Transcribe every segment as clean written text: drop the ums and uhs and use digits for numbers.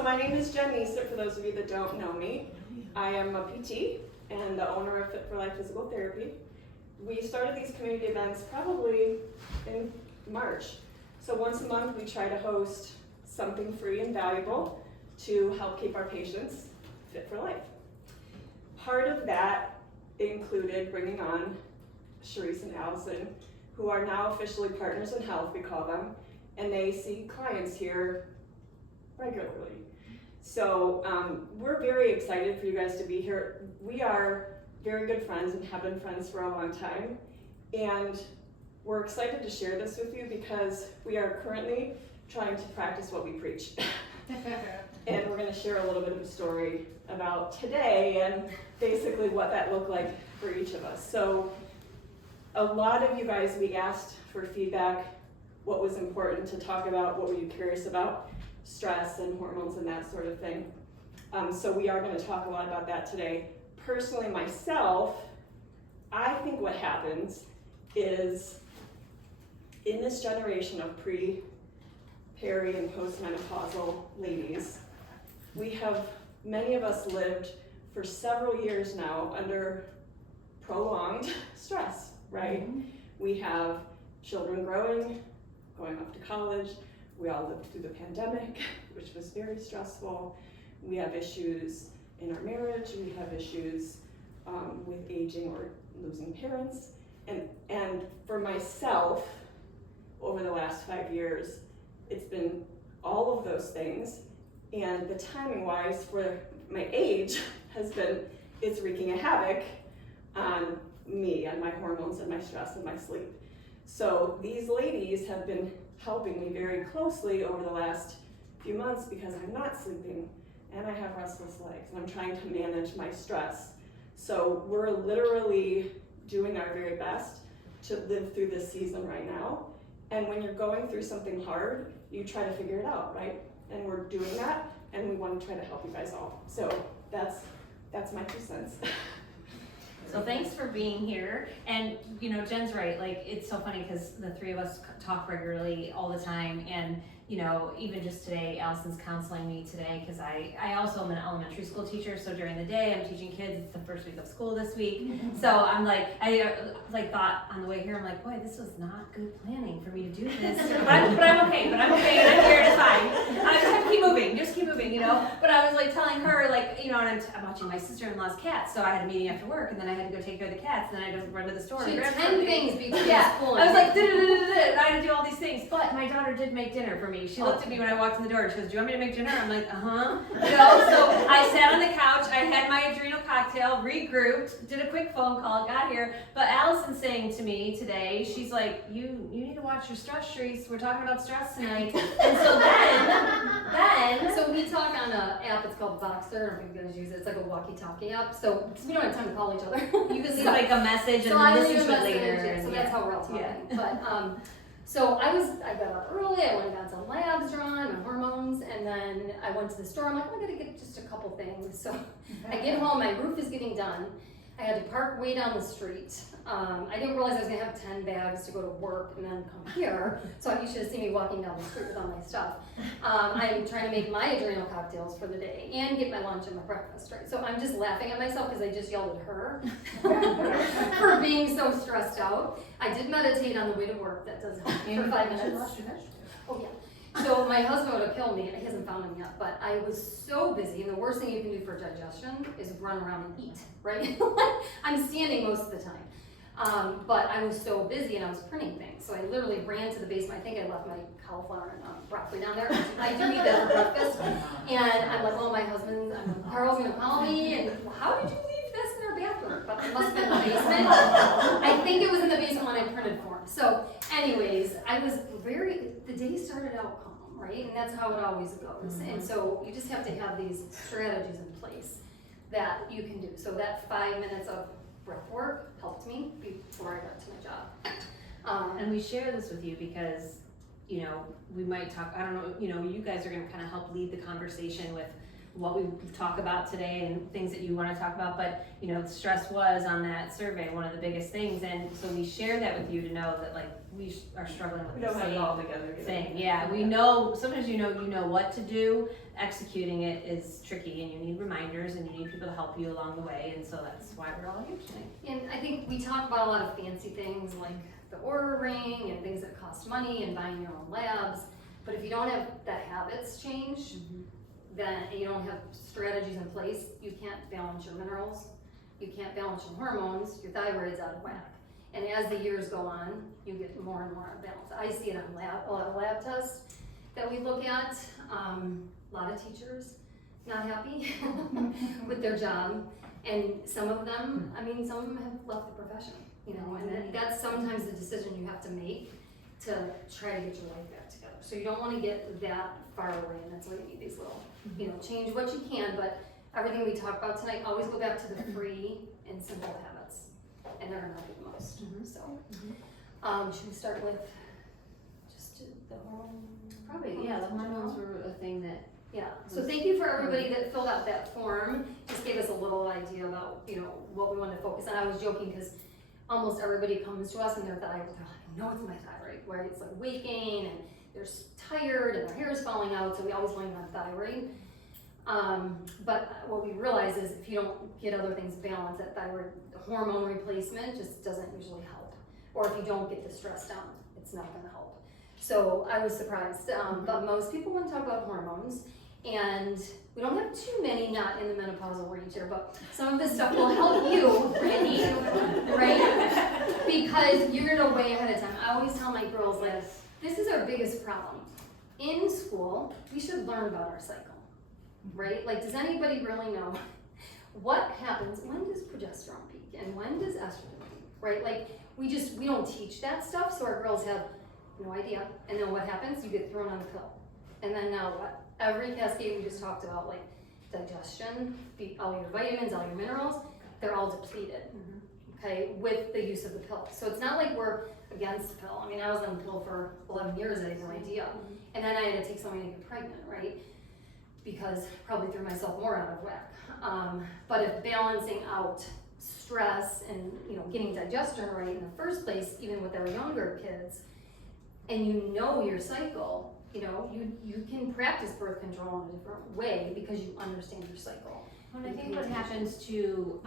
So my name is Jen Neeson, for those of you that don't know me. I am a PT and the owner of Fit for Life Physical Therapy. We started these community events probably in March. So once a month we try to host something free and valuable to help keep our patients fit for life. Part of that included bringing on Sharice and Allison, who are now officially Partners in Health, we call them, and they see clients here regularly. So we're very excited for you guys to be here. We are very good friends and have been friends for a long time, and we're excited to share this with you because we are currently trying to practice what we preach. And we're going to share a little bit of a story about today and basically what that looked like for each of us. So a lot of you guys, we asked for feedback, what was important to talk about, what were you curious about, stress and hormones and that sort of thing. So we are going to talk a lot about that today. Personally, myself, I think what happens is in this generation of pre, peri, and postmenopausal ladies, many of us lived for several years now under prolonged stress, right? Mm-hmm. We have children growing, going off to college. We all lived through the pandemic, which was very stressful. We have issues in our marriage. We have issues with aging or losing parents. And for myself, over the last 5 years, it's been all of those things. And the timing wise for my age it's wreaking a havoc on me and my hormones and my stress and my sleep. So these ladies have been helping me very closely over the last few months because I'm not sleeping and I have restless legs and I'm trying to manage my stress. So we're literally doing our very best to live through this season right now. And when you're going through something hard, you try to figure it out, right? And we're doing that, and we want to try to help you guys all. So that's my 2 cents. So thanks for being here. And you know, Jen's right. Like, it's so funny because the three of us talk regularly all the time. And you know, even just today, Allison's counseling me today because I also am an elementary school teacher. So during the day, I'm teaching kids. It's the first week of school this week. Mm-hmm. So I'm like, I thought on the way here, I'm like, boy, this was not good planning for me to do this. but I'm okay. And I'm here. It's fine. I just have to keep moving, you know. But I was like telling her, like, you know, and I'm watching my sister-in-law's cats. So I had a meeting after work, and then I had to go take care of the cats. And then I just run to the store. She and had grab 10 things between school. I was like, and I had to do all these things. But my daughter did make dinner for me. She looked at me when I walked in the door and she goes, "Do you want me to make dinner?" I'm like, "Uh-huh." You know, so I sat on the couch, I had my adrenal cocktail, regrouped, did a quick phone call, got here. But Allison's saying to me today, she's like, you need to watch your stress, Sharice. We're talking about stress tonight. And so then so we talk on an app, it's called Voxer. I don't know if you guys use it. It's like a walkie-talkie app. So because we don't have time to call each other. You can leave like a message and listen to it later. So that's how we're all talking. Yeah. But so I got up early, I went and got some labs drawn, my hormones, and then I went to the store. I'm like, I gotta get just a couple things. So I get home, my roof is getting done. I had to park way down the street. I didn't realize I was gonna have 10 bags to go to work and then come here. So you should have seen me walking down the street with all my stuff. I'm trying to make my adrenal cocktails for the day and get my lunch and my breakfast, right? So I'm just laughing at myself because I just yelled at her for being so stressed out. I did meditate on the way to work. That does help for 5 minutes. Oh yeah. So my husband would have killed me. He hasn't found him yet, but I was so busy, and the worst thing you can do for digestion is run around and eat, right? I'm standing most of the time. But I was so busy and I was printing things. So I literally ran to the basement. I think I left my cauliflower and broccoli down there. I do eat that for breakfast. And I'm like, oh, my husband, Carl's gonna call me. And how did you leave this in our bathroom? But it must have been in the basement. I think it was in the basement when I printed for him. So anyways, the day started out calm, right? And that's how it always goes. Mm-hmm. And so you just have to have these strategies in place that you can do. So that 5 minutes of breath work helped me before I got to my job. And we share this with you because, you know, we might talk, I don't know, you know, you guys are going to kind of help lead the conversation with what we talk about today and things that you want to talk about, but you know, stress was on that survey one of the biggest things, and so we share that with you to know that like we are struggling with We the don't have it same all together either. thing. Yeah, we know, sometimes you know what to do, executing it is tricky, and you need reminders and you need people to help you along the way, and so that's why we're all here today. And I think we talk about a lot of fancy things like the Oura Ring and things that cost money and buying your own labs, but if you don't have the habits change, then you don't have strategies in place, you can't balance your minerals, you can't balance your hormones, your thyroid's out of whack. And as the years go on, you get more and more unbalanced. I see it on a lot of lab tests that we look at. A lot of teachers not happy with their job, and some of them, I mean, some of them have left the profession, you know, and that's sometimes the decision you have to make to try to get your life back together. So you don't want to get that far away, and that's why you need these little, you know, change what you can, but everything we talk about tonight, always go back to the free and simple habits, and they're not the most. So, should we start with just the hormone? Probably, yeah, the hormones were a thing that. Yeah, so thank you for everybody that filled out that form, just gave us a little idea about, you know, what we wanted to focus on. I was joking because almost everybody comes to us and they're like, no, it's my thyroid, where it's like weight gain and they're tired and their hair is falling out, so we always blame it on thyroid. But what we realize is if you don't get other things balanced, that thyroid hormone replacement just doesn't usually help. Or if you don't get the stress down, it's not gonna help. So I was surprised, but most people want to talk about hormones, and we don't have too many not in the menopausal range here, but some of this stuff will help you, Randy, right? Because you're gonna know way ahead of time. I always tell my girls, like, this is our biggest problem. In school, we should learn about our cycle, right? Like, does anybody really know what happens, when does progesterone peak, and when does estrogen peak, right? Like, we don't teach that stuff, so our girls have no idea. And then what happens? You get thrown on the pill. And then now what? Every cascade we just talked about, like digestion, all your vitamins, all your minerals, they're all depleted, okay, with the use of the pill. So it's not like we're against the pill. I mean, I was on the pill for 11 years, I had no idea. And then I had to take something to get pregnant, right? Because probably threw myself more out of whack. But if balancing out stress and, you know, getting digestion right in the first place, even with our younger kids, and you know your cycle, you know, you can practice birth control in a different way because you understand your cycle. Well, I think what happens to,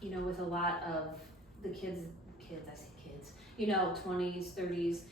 you know, with a lot of the kids, I say kids, you know, 20s, 30s,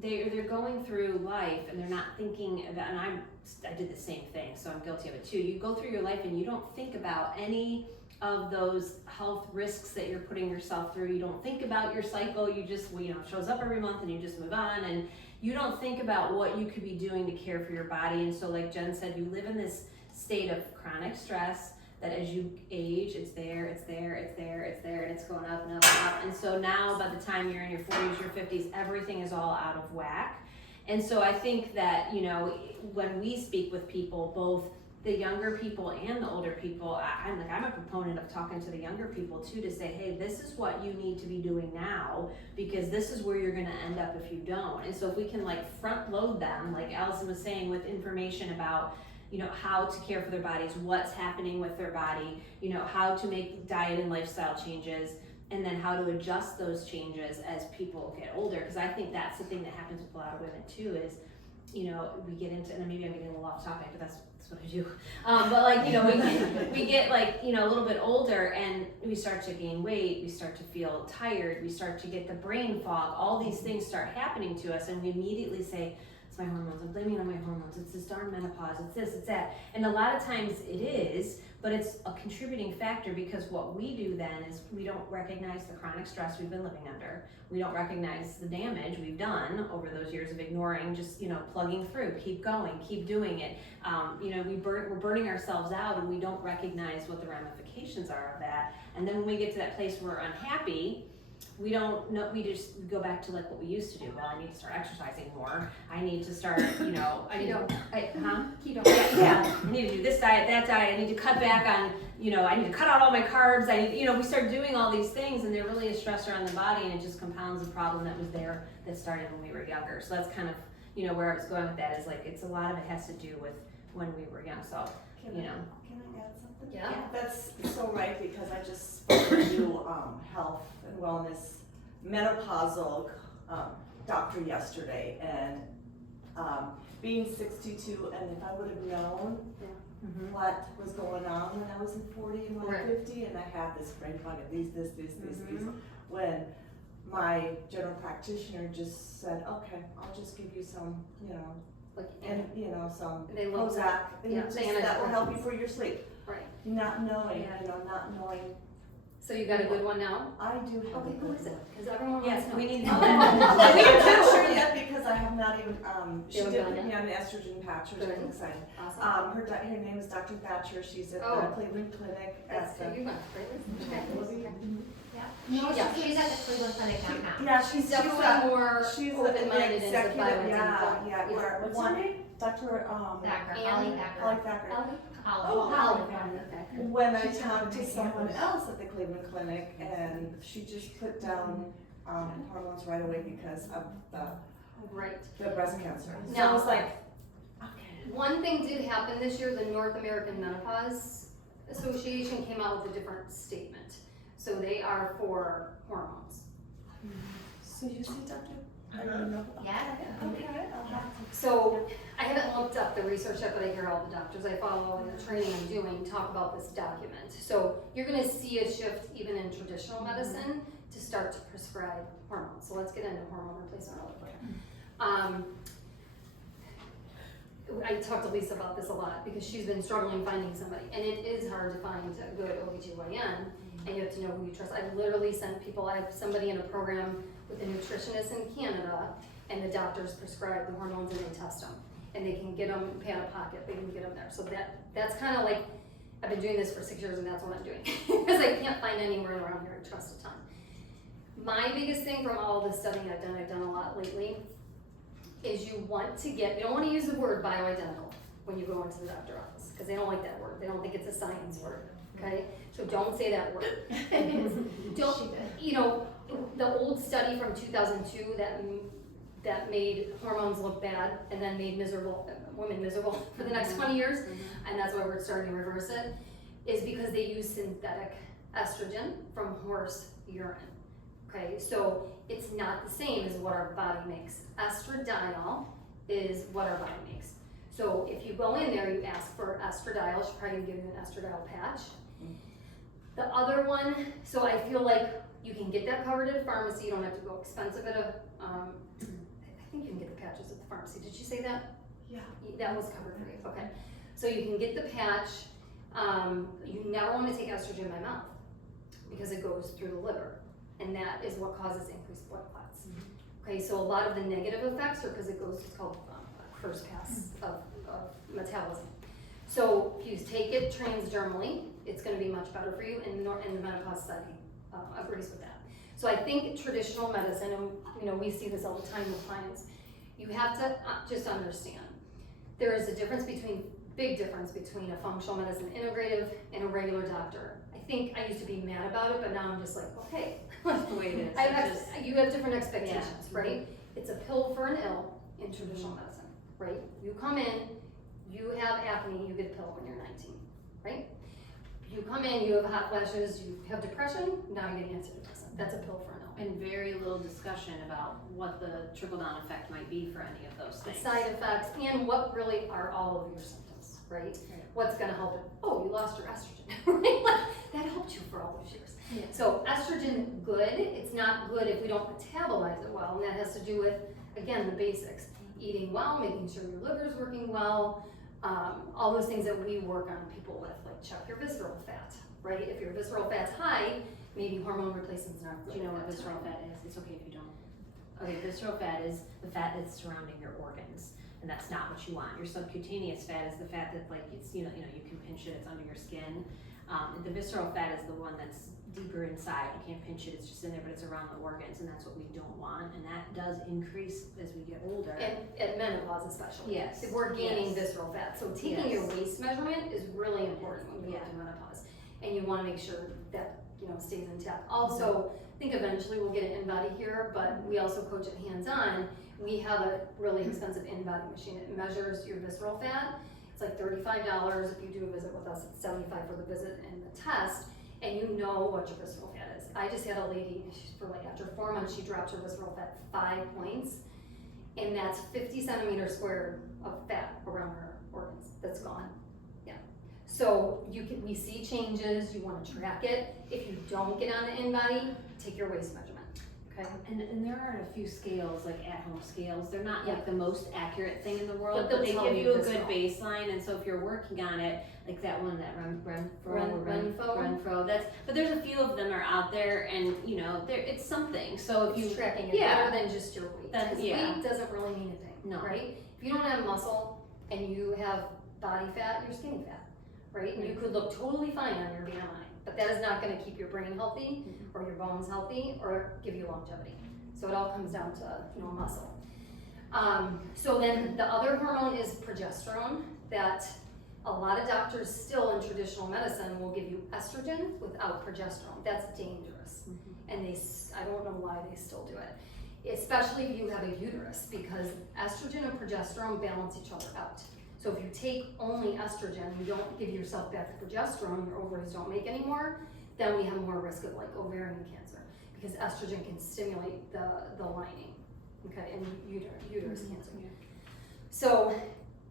they're going through life and they're not thinking about, and I did the same thing, so I'm guilty of it too. You go through your life and you don't think about any of those health risks that you're putting yourself through. You don't think about your cycle. You just, you know, it shows up every month and you just move on, and you don't think about what you could be doing to care for your body. And so like Jen said, you live in this state of chronic stress that as you age, it's there, and it's going up and up and up. And so now by the time you're in your 40s, your 50s, everything is all out of whack. And so I think that, you know, when we speak with people, both the younger people and the older people, I'm a proponent of talking to the younger people too, to say, hey, this is what you need to be doing now, because this is where you're gonna end up if you don't. And so if we can like front load them, like Allison was saying, with information about, you know, how to care for their bodies, what's happening with their body, you know, how to make diet and lifestyle changes, and then how to adjust those changes as people get older. Because I think that's the thing that happens with a lot of women too, is, you know, we get into, and maybe I'm getting a little off topic, but that's what I do. But like, you know, we get like, you know, a little bit older and we start to gain weight, we start to feel tired, we start to get the brain fog, all these things start happening to us, and we immediately say, it's my hormones, I'm blaming it on my hormones, it's this darn menopause, it's this, it's that. And a lot of times it is, but it's a contributing factor, because what we do then is we don't recognize the chronic stress we've been living under. We don't recognize the damage we've done over those years of ignoring, just, you know, plugging through, keep going, keep doing it. You know, we're burning ourselves out, and we don't recognize what the ramifications are of that. And then when we get to that place where we're unhappy, we don't know, we just go back to like what we used to do. Well, I need to start exercising more. I need to start, you know, Keto. Yeah, I need to do this diet, that diet. I need to cut back on, you know, I need to cut out all my carbs. I need, you know, we start doing all these things, and they're really a stressor on the body, and it just compounds a problem that was there that started when we were younger. So that's kind of, you know, where I was going with that, is like, it's a lot of it has to do with when we were young. So you know. Can I add something? Yeah. That's so right, because I just spoke to a new health and wellness menopausal doctor yesterday, and being 62, and if I would have known what was going on when I was in 40 and when Right. I'm 50, and I had this brain fog and these, when my general practitioner just said, okay, I'll just give you some, Like, and some They look- Prozac, and yeah, just, the that will help you antidepressants. for your sleep. right. Not knowing, Yeah. not knowing, So you got a good one now? I do have a Okay, who good is it? one. Because everyone wants Yes, to know. we need. Oh, I'm not sure yet, because I have not even, she You haven't did gone put yet? me on the estrogen patch, which Good. I'm excited. Awesome. Her name is Dr. Thatcher, she's at Oh. the Cleveland Clinic That's, at the. you went, right? No, Yeah. she's at the Cleveland Clinic now. Yeah, She's she's definitely a, more she's an open-minded into executive, bioidentical. yeah, where What's one, her name? Dr. Thacker, Ann- Holly Thacker. Holly Thacker. Ellen? Holly. Holly. When I talked to someone else at the Cleveland Clinic, and she just put down hormones right away because of Right. the breast cancer. So Now- I was like, okay. One thing did happen this year, the North American Menopause Association came out with a different statement. So they are for hormones. So you see, Doctor? I don't know. Yeah. Okay, I'll have to. So I haven't looked up the research yet, but I hear all the doctors I follow and the training I'm doing talk about this document. So you're gonna see a shift even in traditional medicine to start to prescribe hormones. So let's get into hormone replacement real quick. I talked to Lisa about this a lot because she's been struggling finding somebody, and it is hard to find a good OBGYN, and you have to know who you trust. I've literally sent people, I have somebody in a program with a nutritionist in Canada, and the doctors prescribe the hormones and they test them, and they can get them, pay out of pocket, they can get them there. So that's kind of like, I've been doing this for 6 years and that's what I'm doing, because I can't find anywhere around here I trust a ton. My biggest thing from all the studying I've done a lot lately, is you want to get, you don't want to use the word bioidentical when you go into the doctor's office, because they don't like that word. They don't think it's a science word, okay? So don't say that word. Don't, the old study from 2002 that made hormones look bad and then made women miserable for the next 20 years, and that's why we're starting to reverse it, is because they use synthetic estrogen from horse urine. Okay, so it's not the same as what our body makes. Estradiol is what our body makes. So if you go in there, you ask for estradiol, she's probably gonna give you an estradiol patch. The other one, so I feel like you can get that covered at a pharmacy, you don't have to go expensive at a, I think you can get the patches at the pharmacy, did she say that? Yeah. That was covered for you, okay. So you can get the patch, you never wanna take estrogen by mouth, because it goes through the liver. And that is what causes increased blood clots. Okay, so a lot of the negative effects are because it goes, it's called first pass of metabolism. So if you take it transdermally, it's gonna be much better for you, and the menopause study agrees with that. So I think traditional medicine, and we see this all the time with clients, you have to just understand, there is a big difference between a functional medicine integrative and a regular doctor. I think I used to be mad about it, but now I'm just like, okay. That's the way it is. You have different expectations, right? It's a pill for an ill in traditional medicine, right? You come in, you have acne, you get a pill when you're 19, right? You come in, you have hot flashes, you have depression, now you get an antidepressant. That's a pill for an ill. And very little discussion about what the trickle-down effect might be for any of those things. Side effects, and what really are all of your symptoms, right? What's gonna help it? Oh, you lost your estrogen, right? Like, that helped you for all those years. Yeah. So estrogen, good. It's not good if we don't metabolize it well, and that has to do with, again, the basics. Eating well, making sure your liver's working well, all those things that we work on people with, like check your visceral fat, right? If your visceral fat's high, maybe hormone replacement's not good. Do you know what visceral fat is? It's okay if you don't. Okay, visceral fat is the fat that's surrounding your organs, and that's not what you want. Your subcutaneous fat is the fat that, like, it's, you can pinch it, it's under your skin. The visceral fat is the one that's deeper inside. You can't pinch it, it's just in there, but it's around the organs, and that's what we don't want, and that does increase as we get older. And at menopause especially. Yes. So we're gaining Yes. visceral fat. So taking your Yes. waist measurement is really important when you go Yeah. into menopause. And you wanna make sure that, stays intact. Also, I think eventually we'll get an in-body here, but we also coach it hands-on. We have a really expensive in-body machine. It measures your visceral fat, It's like $35 if you do a visit with us, it's $75 for the visit and the test, and you know what your visceral fat is. I just had a lady, for like after 4 months, she dropped her visceral fat 5 points, and that's 50 centimeters squared of fat around her organs that's gone. Yeah. So we see changes, you wanna track it. If you don't get on the InBody, take your waist measurement, okay? And there are a few scales, like at-home scales. They're not Yeah. like the most accurate thing in the world, But but they'll they tell give you you a this good all. baseline. And so if you're working on it, like that one, that Renpro? Renpro. But there's a few of them are out there, and you know, it's something. So if It's you tracking it yeah. better than just your weight. Then, 'Cause yeah. weight doesn't really mean a thing, No. right? If you don't have muscle and you have body fat, you're skinny fat, right? And you could look totally fine on your BMI, but that is not gonna keep your brain healthy or your bones healthy or give you longevity. So it all comes down to, muscle. So then the other hormone is progesterone, that a lot of doctors still in traditional medicine will give you estrogen without progesterone. That's dangerous. And I don't know why they still do it, especially if you have a uterus, because estrogen and progesterone balance each other out. So if you take only estrogen, you don't give yourself back the progesterone, your ovaries don't make any more, then we have more risk of like ovarian cancer, because estrogen can stimulate the lining, okay, and uterus cancer. So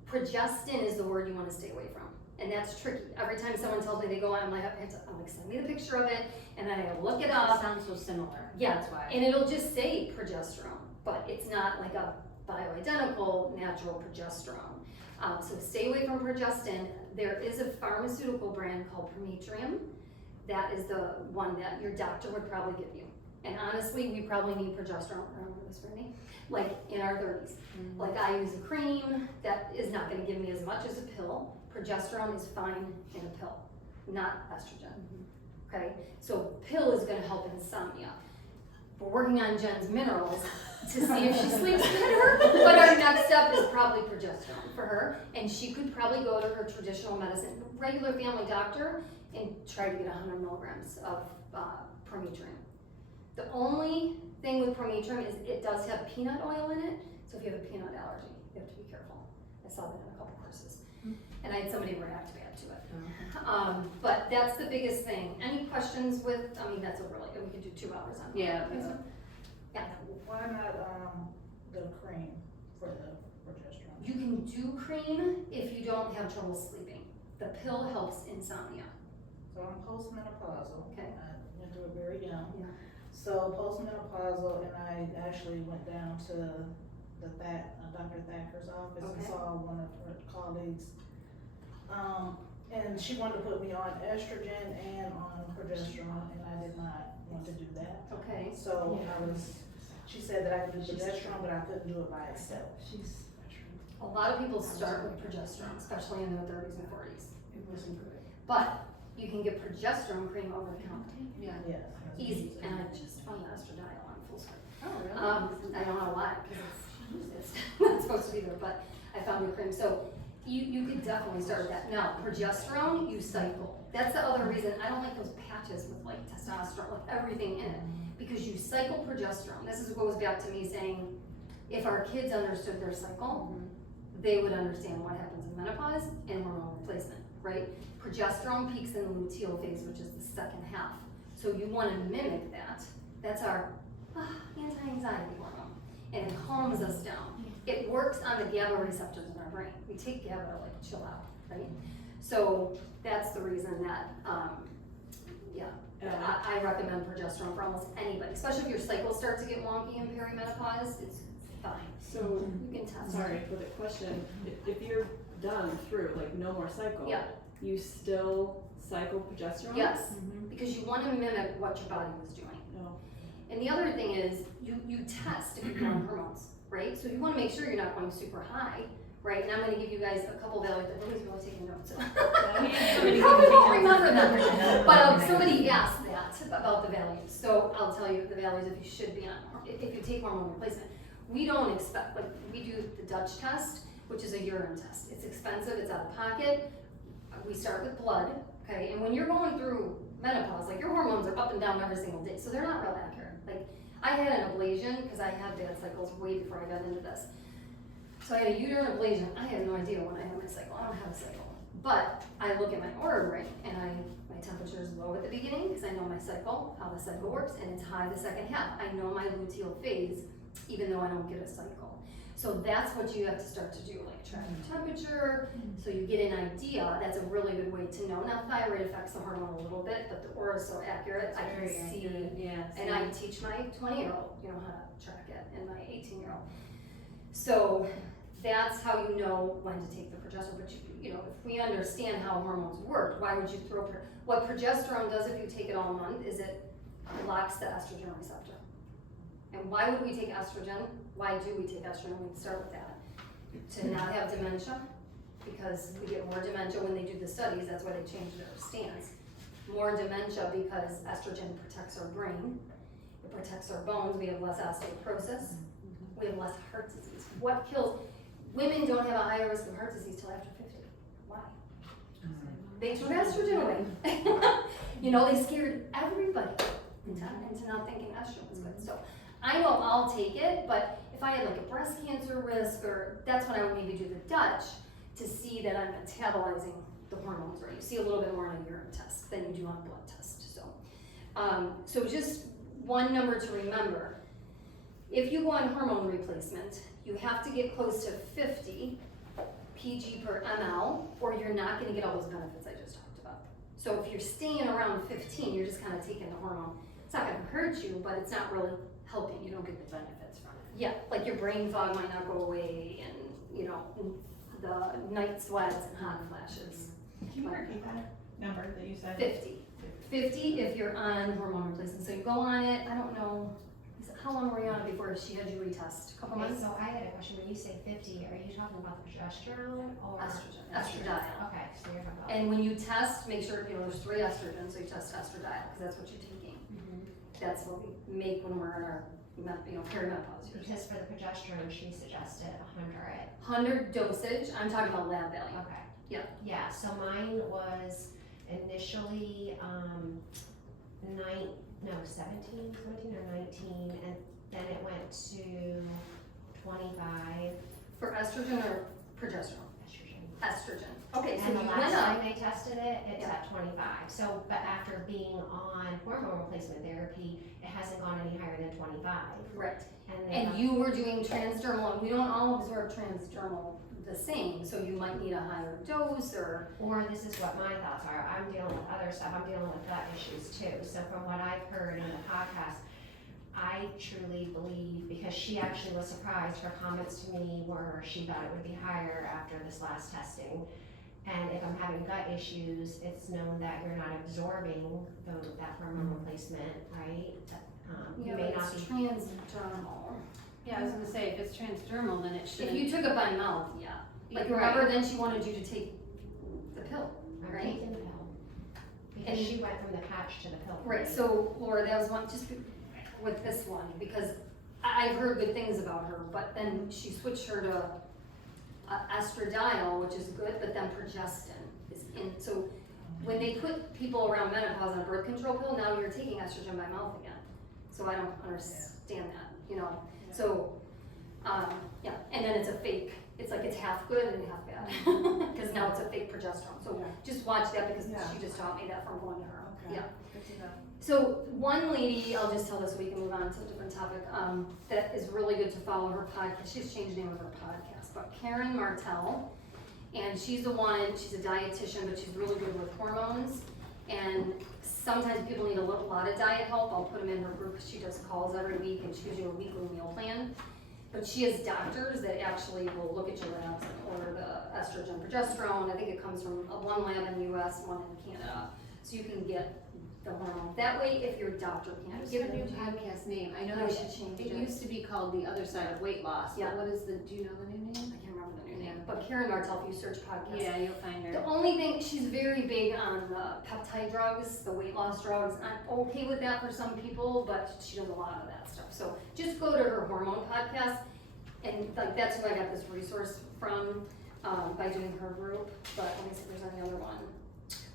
progestin is the word you want to stay away from, and that's tricky. Every time someone tells me they go on, I'm like, send me the picture of it, and then I gotta look it It up. sounds so similar. Yeah, That's why. and it'll just say progesterone, but it's not like a bioidentical natural progesterone. So stay away from progestin. There is a pharmaceutical brand called Prometrium. That is the one that your doctor would probably give you. And honestly, we probably need progesterone, remember this, Brittany? Like in our 30s. Like I use a cream that is not gonna give me as much as a pill. Progesterone is fine in a pill, not estrogen. Okay, so pill is gonna help insomnia. We're working on Jen's minerals to see if she sleeps better, but our next step is probably progesterone for her, and she could probably go to her traditional medicine, regular family doctor, and try to get 100 milligrams of Prometrium. The only thing with Prometrium is it does have peanut oil in it, so if you have a peanut allergy, you have to be careful. I saw that in a couple courses, and I had somebody react bad to it. But that's the biggest thing. Any questions with, that's a really, we could do 2 hours on that. Yeah. Yeah. Why not, the cream for the progesterone? You can do cream if you don't have trouble sleeping. The pill helps insomnia. So I'm postmenopausal. Okay. I went through it very young. Yeah. So postmenopausal, and I actually went down to Dr. Thacker's office and Okay. saw one of her colleagues. And she wanted to put me on estrogen and on progesterone, and I did not want to do that. Okay. So she said that I could do progesterone, but I couldn't do it by itself. A lot of people start with progesterone, especially in their 30s and 40s. But you can get progesterone cream over the counter. Yeah. Yes. Easy. And I just found the estradiol on full screen. Oh, really? I don't know why, because it's not supposed to be there, but I found the cream. So you could definitely start with that. Now, progesterone, you cycle. That's the other reason I don't like those patches with like testosterone, with everything in it, because you cycle progesterone. This goes back to me saying, if our kids understood their cycle, they would understand what happens in menopause and hormone replacement, right? Progesterone peaks in the luteal phase, which is the second half. So you want to mimic that. That's our anti-anxiety hormone, and it calms us down. It works on the GABA receptors in our brain. We take GABA to like chill out, right? So that's the reason that, I recommend progesterone for almost anybody, especially if your cycle starts to get wonky in perimenopause. It's fine. So, You can test. sorry for the question, if you're done through, like no more cycle, Yeah. you still cycle progesterone? Yes, because you want to mimic what your body was doing. No. And the other thing is, you test if you're on hormones, right? So you want to make sure you're not going super high, right? And I'm going to give you guys a couple values. Everybody's really taking notes. You probably won't remember them. But somebody asked that about the values. So I'll tell you the values if you should be on, if you take hormone replacement. We don't expect, like we do the Dutch test, which is a urine test. It's expensive, it's out of pocket. We start with blood, okay? And when you're going through menopause, like your hormones are up and down every single day, so they're not real accurate. Like I had an ablation because I had bad cycles way before I got into this. So I had a uterine ablation. I had no idea when I had my cycle. I don't have a cycle. But I look at my aura ring and my temperature is low at the beginning because I know my cycle, how the cycle works, and it's high the second half. I know my luteal phase, even though I don't get a cycle. So that's what you have to start to do, like track your temperature, so you get an idea. That's a really good way to know. Now thyroid affects the hormone a little bit, but the aura is so accurate. I can see, and I teach my 20-year-old, you know, how to track it, and my 18-year-old. So that's how you know when to take the progesterone. But you know, if we understand how hormones work, why would you throw what progesterone does if you take it all month is it blocks the estrogen receptor. And why would we take estrogen? Why do we take estrogen? We can start with that. To not have dementia, because we get more dementia when they do the studies. That's why they changed their stance. More dementia because estrogen protects our brain. It protects our bones. We have less osteoporosis. We have less heart disease. What kills? Women don't have a higher risk of heart disease till after 50. Why? They took estrogen away. You know, they scared everybody into not thinking estrogen was good. So I know I'll take it, but if I had like a breast cancer risk, or that's when I would maybe do the Dutch to see that I'm metabolizing the hormones right. You see a little bit more on a urine test than you do on a blood test. So just one number to remember. If you go on hormone replacement, you have to get close to 50 pg per ml, or you're not going to get all those benefits I just talked about. So if you're staying around 15, you're just kind of taking the hormone. It's not going to hurt you, but it's not really helping. You don't get the benefits from it. Yeah, like your brain fog might not go away, and you know, the night sweats and hot flashes. Can you repeat that number that you said? 50 if you're on hormone replacement. So you go on it, I don't know, how long were you on it before she had you retest? A couple Okay, months? so I had a question. When you say 50, are you talking about the progesterone or? Estrogen, estradiol. Okay, so you're talking about. And when you test, make sure, you know, there's 3 estrogens, so you test estradiol, because that's what you're taking. That's what we make when we're in our, you know, perimenopause years. Because for the progesterone, she suggested 100. 100 dosage, I'm talking about lab value. Okay. Yeah. Yeah, so mine was initially 17 or 19, and then it went to 25 For estrogen or progesterone? estrogen. Estrogen. Okay, so And you the went last up. time they tested it, it's Yeah. at 25. So, but after being on hormone replacement therapy, it hasn't gone any higher than 25. Right. And And you were doing transdermal, and we don't all absorb transdermal the same, so you might need a higher dose, or this is what my thoughts are. I'm dealing with other stuff. I'm dealing with gut issues too. So from what I've heard in the podcast, I truly believe, because she actually was surprised, her comments to me were she thought it would be higher after this last testing. And if I'm having gut issues, it's known that you're not absorbing that hormone replacement, right? You may not be. transdermal. Yeah, I was gonna say, if it's transdermal, then it If shouldn't. you took it by mouth, yeah. Like, remember, then she wanted you to take the pill, I'm right? taking the pill. Because And- she went from the patch to the pill. Right, so Laura, that was one, just with this one, because I've heard good things about her, but then she switched her to estradiol, which is good, but then progestin is in, so when they put people around menopause on a birth control pill, now you're taking estrogen by mouth again. So I don't understand that, you know, so, yeah, and then it's a fake, it's like it's half good and half bad, because now it's a fake progesterone, so just watch that, because she just taught me that from going to her, Okay. yeah. Good to know. So one lady, I'll just tell this so we can move on to a different topic, that is really good to follow her podcast. She's changed the name of her podcast, but Karen Martell, and she's the one, she's a dietitian, but she's really good with hormones. And sometimes people need a lot of diet help. I'll put them in her group, because she does calls every week and she gives you a weekly meal plan. But she has doctors that actually will look at your labs and order the estrogen, progesterone. I think it comes from one lab in the US, one in Canada. So you can get the hormone. That way, if your doctor can't What's give the it new to you. podcast name? I know No, they she changed it it. used to be called The Other Side of Weight Loss, Yeah. but what is the, do you know the new I name? can't remember the new name, Yeah. but Karen Martell, if you search podcast. Yeah, you'll find The her. only thing, she's very big on the peptide drugs, the weight loss drugs. I'm okay with that for some people, but she does a lot of that stuff. So just go to her hormone podcast, and like that's who I got this resource from, by doing her group. But let me see if there's any other one.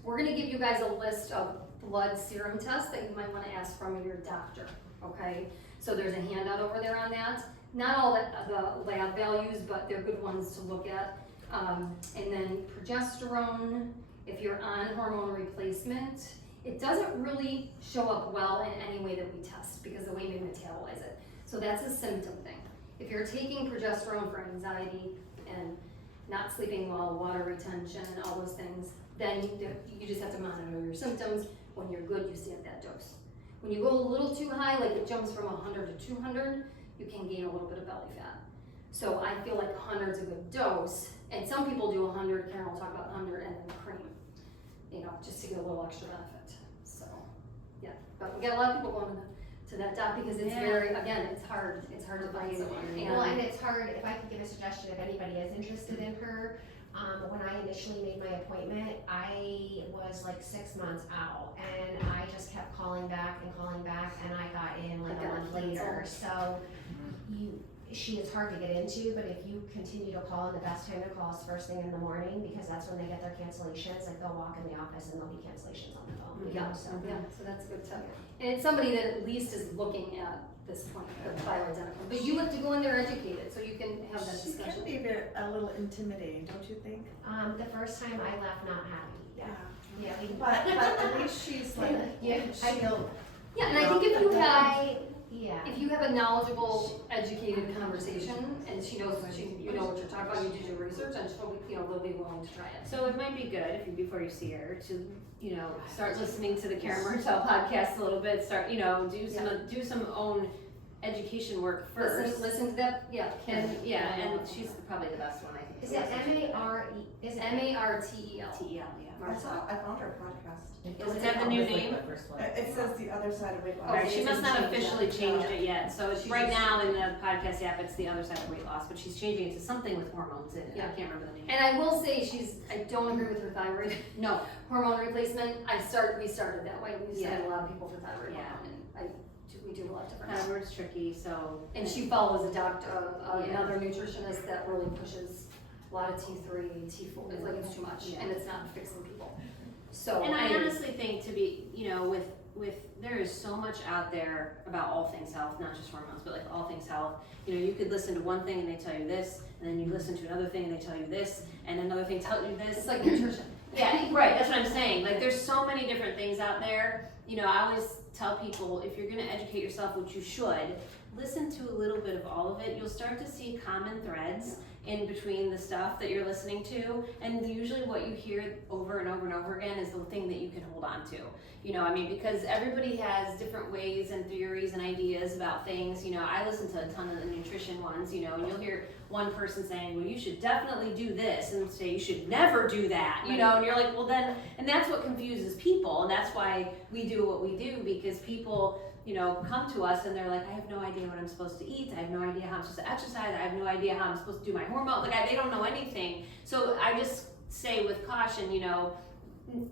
We're gonna give you guys a list of blood serum tests that you might wanna ask from your doctor, okay? So there's a handout over there on that. not all the lab values, but they're good ones to look at. And then progesterone, if you're on hormone replacement, it doesn't really show up well in any way that we test because the way we metabolize it. So that's a symptom thing. If you're taking progesterone for anxiety and not sleeping well, water retention, all those things, then you just have to monitor your symptoms. When you're good, you stay at that dose. When you go a little too high, like it jumps from 100 to 200, you can gain a little bit of belly fat. So I feel like 100 is a good dose. And some people do 100, Karen will talk about 100 and then cream, you know, just to get a little extra benefit. So, yeah, but we got a lot of people going to that doc because it's very, again, it's hard to find someone. Well, and it's hard, if I could give a suggestion, if anybody is interested in her, when I initially made my appointment, I was like 6 months out, and I just kept calling back, and I got in like a month later, so she is hard to get into, but if you continue to call, and the best time to call is first thing in the morning, because that's when they get their cancellations, like they'll walk in the office and there'll be cancellations on the phone, you know, so. So that's a good tip. And it's somebody that at least is looking at this point, the thyroid's on it. But you have to go in there educated, so you can have that She can discussion. be a little intimidating, don't you think? The first time I left not happy, yeah, But at least she's like, Yeah, she'll. Yeah, and I think if you have, yeah. if you have a knowledgeable, educated conversation, and she knows, you know what you're talking about, you did your research, and she'll be, you know, they'll be willing to try it. So it might be good if you, before you see her, to, you know, start listening to the Karen Martell podcast a little bit, start, you know, do some own education work first. Listen to that, yeah. And, and she's probably the best one, I think. Is it M-A-R-E, is it M-A-R-T-E-L. T-E-L, yeah. I found her podcast. Is that the new name? It says The Other Side of Weight Loss. Alright, she must not changed officially that. changed it yet, so it's She right just- now in the podcast app, it's The Other Side of Weight Loss, but she's changing it to something with hormones in it, I Yeah. can't remember the name. And I will say I don't agree with her thyroid No, hormone replacement. We started that way. We started a lot of people for thyroid Yeah. hormone, and we do a lot of different. thyroid's tricky, so. And she follows a doctor, Yeah. another nutritionist that really pushes a lot of T3, T4. It's like it's too much, Yeah. and it's not fixing people. So And I honestly think to be, you know, with there is so much out there about all things health, not just hormones, but like all things health. You know, you could listen to one thing and they tell you this, and then you listen to another thing and they tell you this, and another thing tells you this. it's like nutrition. Yeah, right, that's what I'm saying. Like, there's so many different things out there. You know, I always tell people, if you're gonna educate yourself, which you should, listen to a little bit of all of it. You'll start to see common threads in between the stuff that you're listening to, and usually what you hear over and over and over again is the thing that you can hold on to. You know, I mean, because everybody has different ways and theories and ideas about things. You know, I listen to a ton of the nutrition ones, you know, and you'll hear one person saying, well, you should definitely do this, and say you should never do that, you know, and you're like, well then, and that's what confuses people, and that's why we do what we do, because people, you know, come to us and they're like, I have no idea what I'm supposed to eat, I have no idea how I'm supposed to exercise, I have no idea how I'm supposed to do my hormones, like they don't know anything. So I just say with caution, you know,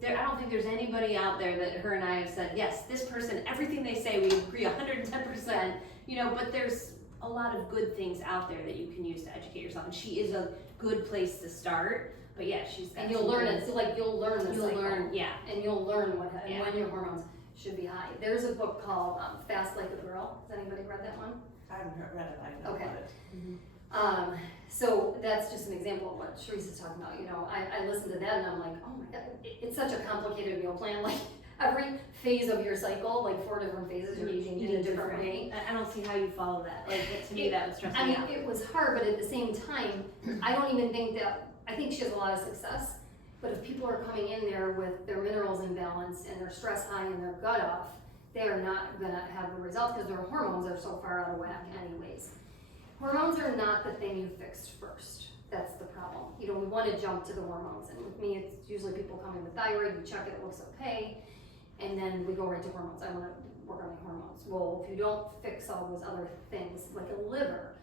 I don't think there's anybody out there that her and I have said, yes, this person, everything they say, we agree 110%, you know, but there's a lot of good things out there that you can use to educate yourself, and she is a good place to start. But yeah, she's got And you'll some learn things. it, so like you'll learn the You'll cycle. learn, yeah. And you'll learn when Yeah. your hormones should be high. There's a book called Fast Like a Girl. Has anybody read that one? I haven't read it, I know Okay. about it. So that's just an example of what Teresa's talking about. You know, I listen to that and I'm like, oh my God, it's such a complicated meal plan. Like every phase of your cycle, like 4 different phases, you're eating in a different way. I don't see how you follow that. Like, to me, that would stress I me mean, out. it was hard, but at the same time, I don't even think that, I think she has a lot of success. But if people are coming in there with their minerals imbalanced and their stress high and their gut off, they are not gonna have the results because their hormones are so far out of whack anyways. Hormones are not the thing you fixed first. That's the problem. You know, we want to jump to the hormones, and with me, it's usually people come in with thyroid, we check it, it looks okay, and then we go right to hormones. I want to work on my hormones. Well, if you don't fix all those other things, like a liver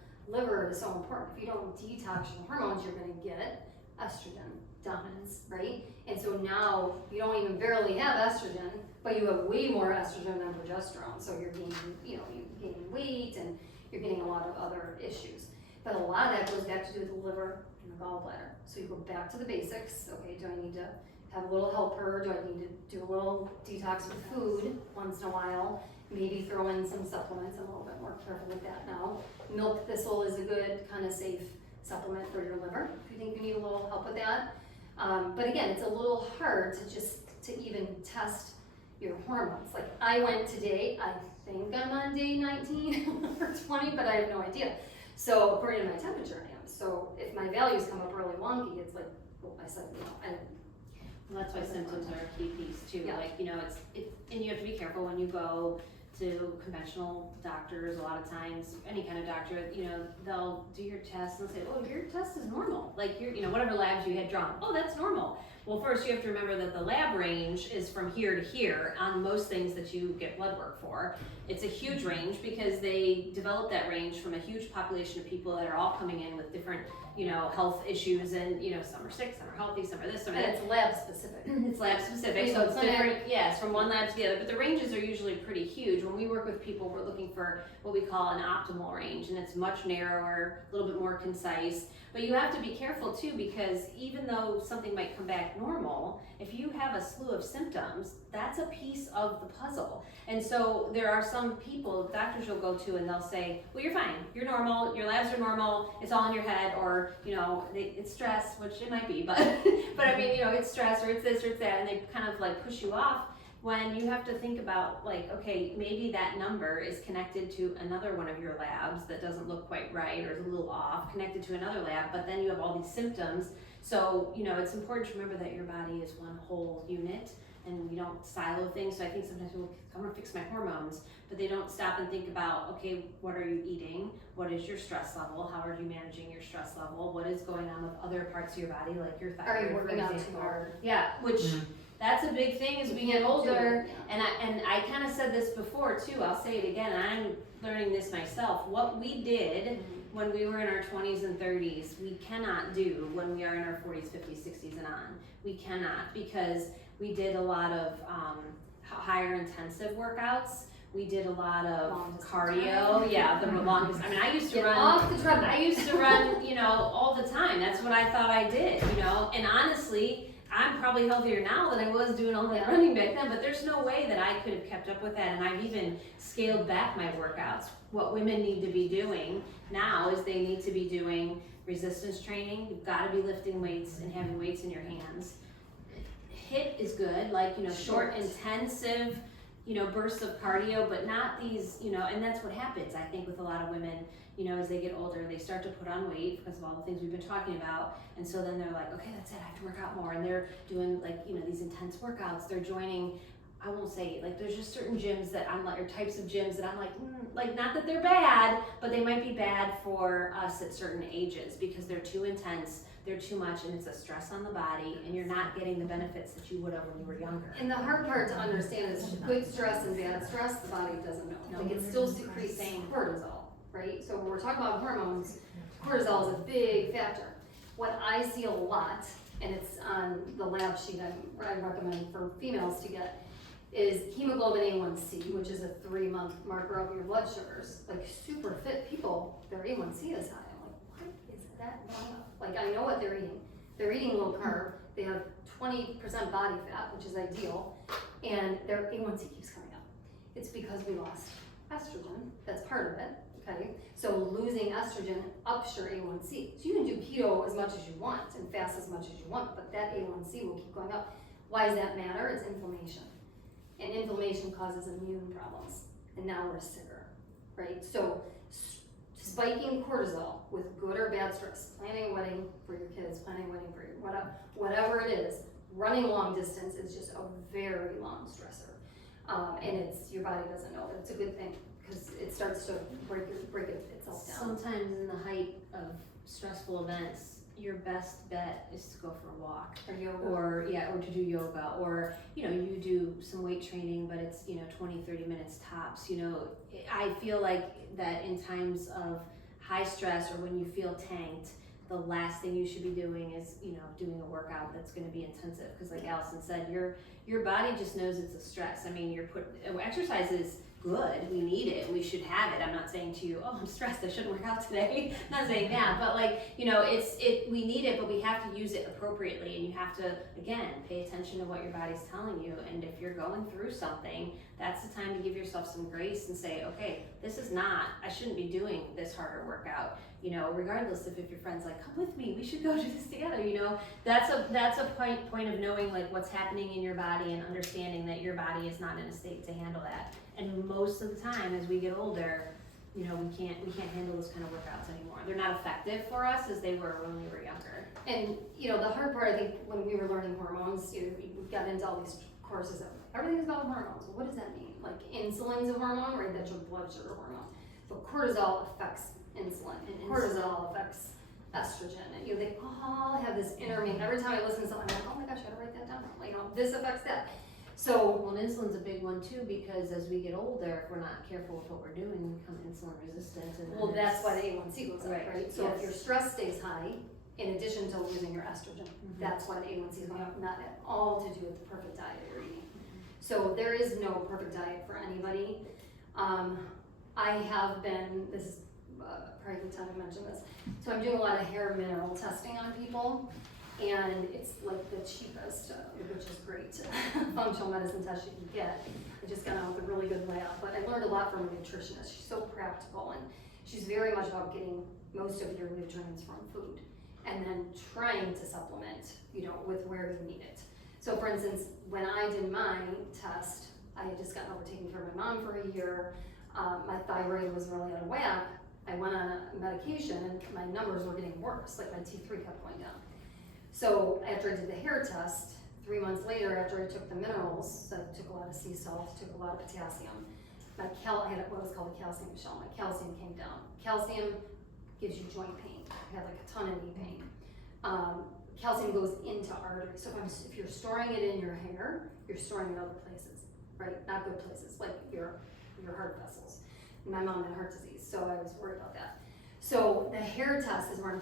is so important. If you don't detox your hormones, you're going to get estrogen dominance, right? And so now you don't even barely have estrogen, but you have way more estrogen than progesterone. So you're gaining, you know, you're gaining weight and you're getting a lot of other issues. But a lot of that goes back to do with the liver and the gallbladder. So you go back to the basics. Okay, do I need to have a little helper? Do I need to do a little detox with food once in a while? Maybe throw in some supplements. I'm a little bit more careful with that now. Milk thistle is a good kind of safe supplement for your liver if you think you need a little help with that. But again, it's a little hard to even test your hormones. Like I went today, I think I'm on day 19 or 20, but I have no idea. So according to my temperature, I am. So if my values come up really wonky, it's like, well, I said, Well, that's why symptoms are a key piece too. Yeah. Like, and you have to be careful when you go to conventional doctors. A lot of times, any kind of doctor, they'll do your test and say, oh, your test is normal. Like whatever labs you had drawn, oh, that's normal. Well, first you have to remember that the lab range is from here to here on most things that you get blood work for. It's a huge range because they developed that range from a huge population of people that are all coming in with different, health issues, and some are sick, some are healthy, some are this, some are and that. it's lab specific. It's lab specific, so it's different, yes, from one lab to the other, but the ranges are usually pretty huge. When we work with people, we're looking for what we call an optimal range, and it's much narrower, a little bit more concise. But you have to be careful too, because even though something might come back normal, if you have a slew of symptoms, that's a piece of the puzzle. And so there are some people, doctors you'll go to, and they'll say, well, you're fine, you're normal, your labs are normal, it's all in your head, or, it's stress, which it might be, but, but I mean, it's stress, or it's this, or it's that, and they kind of like push you off, when you have to think about like, okay, maybe that number is connected to another one of your labs that doesn't look quite right, or is a little off, connected to another lab, but then you have all these symptoms. So, it's important to remember that your body is one whole unit, and we don't silo things. So I think sometimes people, I'm gonna fix my hormones, but they don't stop and think about, okay, what are you eating? What is your stress level? How are you managing your stress level? What is going on with other parts of your body, like your thyroid, Are you working for out too example? hard? Yeah, which that's a big thing as we get older. Yeah. And I kind of said this before too, I'll say it again, I'm learning this myself. What we did when we were in our 20s and 30s, we cannot do when we are in our 40s, 50s, 60s and on. We cannot, because we did a lot of higher intensive workouts. We did a lot of Long distance cardio. running. Yeah, the longest. I mean, I used to Get run. off the treadmill. I used to run, all the time. That's what I thought I did, And honestly, I'm probably healthier now than I was doing all that Yeah. running back then, but there's no way that I could have kept up with that. And I've even scaled back my workouts. What women need to be doing now is they need to be doing resistance training. You've got to be lifting weights and having weights in your hands. HIIT is good, like, short, intensive, bursts of cardio, but not these, and that's what happens, I think, with a lot of women, as they get older, they start to put on weight because of all the things we've been talking about. And so then they're like, okay, that's it, I have to work out more. And they're doing like, these intense workouts. They're joining, I won't say, like, there's just certain gyms that I'm like, or types of gyms that I'm like, not that they're bad, but they might be bad for us at certain ages because they're too intense. They're too much, and it's a stress on the body, and you're not getting the benefits that you would have when you were younger. And the hard part to understand is good stress and bad stress, the body doesn't know. No. Like it still secretes cortisol, right? So when we're talking about hormones, cortisol is a big factor. What I see a lot, and it's on the lab sheet I recommend for females to get, is hemoglobin A1C, which is a 3-month marker of your blood sugars. Like super fit people, their A1C is high. I'm like, what is that wrong? Like I know what they're eating. They're eating low carb. They have 20% body fat, which is ideal, and their A1C keeps coming up. It's because we lost estrogen. That's part of it. Okay, so losing estrogen ups your A1C. So you can do keto as much as you want and fast as much as you want, but that A1C will keep going up. Why does that matter? It's inflammation. And inflammation causes immune problems. And now we're sicker, right? So spiking cortisol with good or bad stress, planning a wedding for your kids, planning a wedding for your whatever it is, running long distance is just a very long stressor. And your body doesn't know that it's a good thing because it starts to break itself down. Sometimes in the height of stressful events, your best bet is to go for a walk. Or yoga. Or to do yoga, or, you do some weight training, but it's, 20, 30 minutes tops. I feel like that in times of high stress or when you feel tanked, the last thing you should be doing is, doing a workout that's going to be intensive. Because like Allison said, your body just knows it's a stress. I mean, exercise is good. We need it. We should have it. I'm not saying to you, oh, I'm stressed, I shouldn't work out today. I'm not saying that, but like, you know, we need it, but we have to use it appropriately, and you have to, again, pay attention to what your body's telling you. And if you're going through something, that's the time to give yourself some grace and say, okay, I shouldn't be doing this harder workout. You know, regardless if your friend's like, come with me, we should go do this together, you know, that's a point of knowing like what's happening in your body and understanding that your body is not in a state to handle that. And most of the time as we get older, you know, we can't handle those kind of workouts anymore. They're not effective for us as they were when we were younger. And, you know, the hard part, I think, when we were learning hormones, you know, we got into all these courses of everything is about hormones. Well, what does that mean? Like insulin's a hormone, right? That's your blood sugar hormone. But cortisol affects insulin, and cortisol affects estrogen. And you know, they all have this intermingling. Every time I listen to something, I'm like, oh my gosh, I gotta write that down. Like, you know, this affects that. So, Well, and insulin's a big one too, because as we get older, if we're not careful with what we're doing, we become insulin resistant. And well, that's why the A1C goes up, Right, right? So yes. if your stress stays high, in addition to losing your estrogen, that's why the A1C is going up, not at all to do with the perfect diet you're eating. So there is no perfect diet for anybody. I have been, this is probably a good time to mention this. So I'm doing a lot of hair mineral testing on people, and it's like the cheapest, which is great, functional medicine test you can get. I just got out with a really good lab, but I learned a lot from a nutritionist. She's so practical, and she's very much about getting most of your nutrients from food, and then trying to supplement, you know, with where you need it. So for instance, when I did my test, I had just gotten over taking care of my mom for a year. My thyroid was really out of whack. I went on a medication and my numbers were getting worse, like my T3 kept going down. So after I did the hair test, 3 months later, after I took the minerals, so I took a lot of sea salt, took a lot of potassium, I had what was called a calcium shell. My calcium came down. Calcium gives you joint pain. I had like a ton of knee pain. Calcium goes into arteries. So if you're storing it in your hair, you're storing it in other places, right? Not good places, like your heart vessels. My mom had heart disease, so I was worried about that. So the hair test is where I'm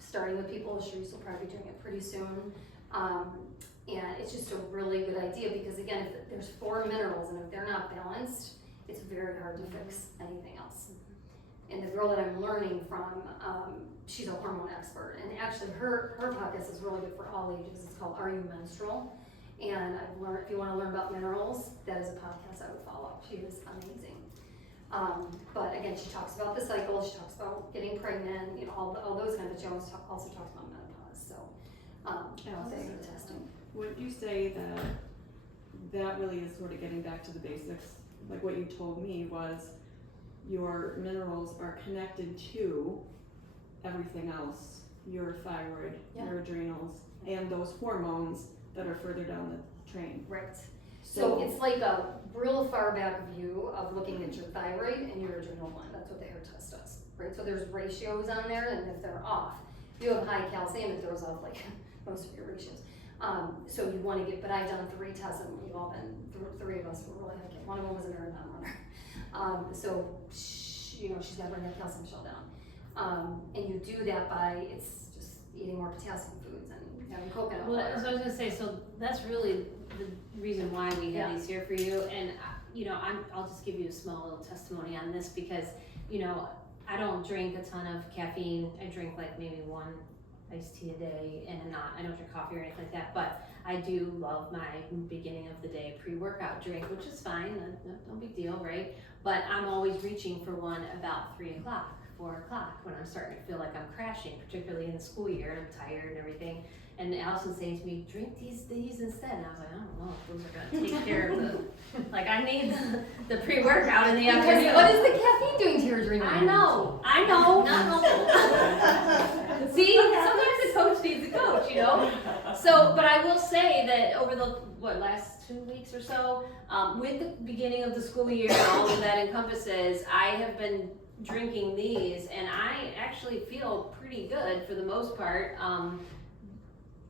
starting with people. Sharice will probably be doing it pretty soon. And it's just a really good idea because again, if there's 4 minerals and if they're not balanced, it's very hard to fix anything else. And the girl that I'm learning from, she's a hormone expert, and actually her podcast is really good for all ages. It's called Are You Menstrual? And I've learned, if you want to learn about minerals, that is a podcast I would follow. She is amazing. But again, she talks about the cycle, she talks about getting pregnant, you know, all those kind of things. She also talks about menopause. So, and also the testing. Would you say that really is sort of getting back to the basics? Like what you told me was your minerals are connected to everything else, your thyroid, your adrenals, and those hormones that are further down the train. Right. So it's like a real far back view of looking at your thyroid and your adrenal gland. That's what the hair test does, right? So there's ratios on there, and if they're off, if you have high calcium, it throws off like most of your ratios. So you want to get, but I've done 3 tests, and we've all been, 3 of us were really lucky. One of them was a marathon runner. So you know, she's got to bring that calcium shell down. And you do that by, it's just eating more potassium foods and having coconut Well, water. so I was gonna say, so that's really the reason why we have these here for you. And you know, I'll just give you a small little testimony on this because, you know, I don't drink a ton of caffeine. I drink like maybe 1 iced tea a day, and I don't drink coffee or anything like that. But I do love my beginning of the day pre-workout drink, which is fine, no big deal, right? But I'm always reaching for one about 3 o'clock, 4 o'clock when I'm starting to feel like I'm crashing, particularly in the school year, and I'm tired and everything. And Allison saying to me, drink these instead. And I was like, I don't know if those are gonna take care of the, like I need the pre-workout in the afternoon. Because what is the caffeine doing to your adrenal? I know, not helpful. See, sometimes the coach needs a coach, you know? So, but I will say that over the, last 2 weeks or so, with the beginning of the school year and all of that encompasses, I have been drinking these, and I actually feel pretty good for the most part.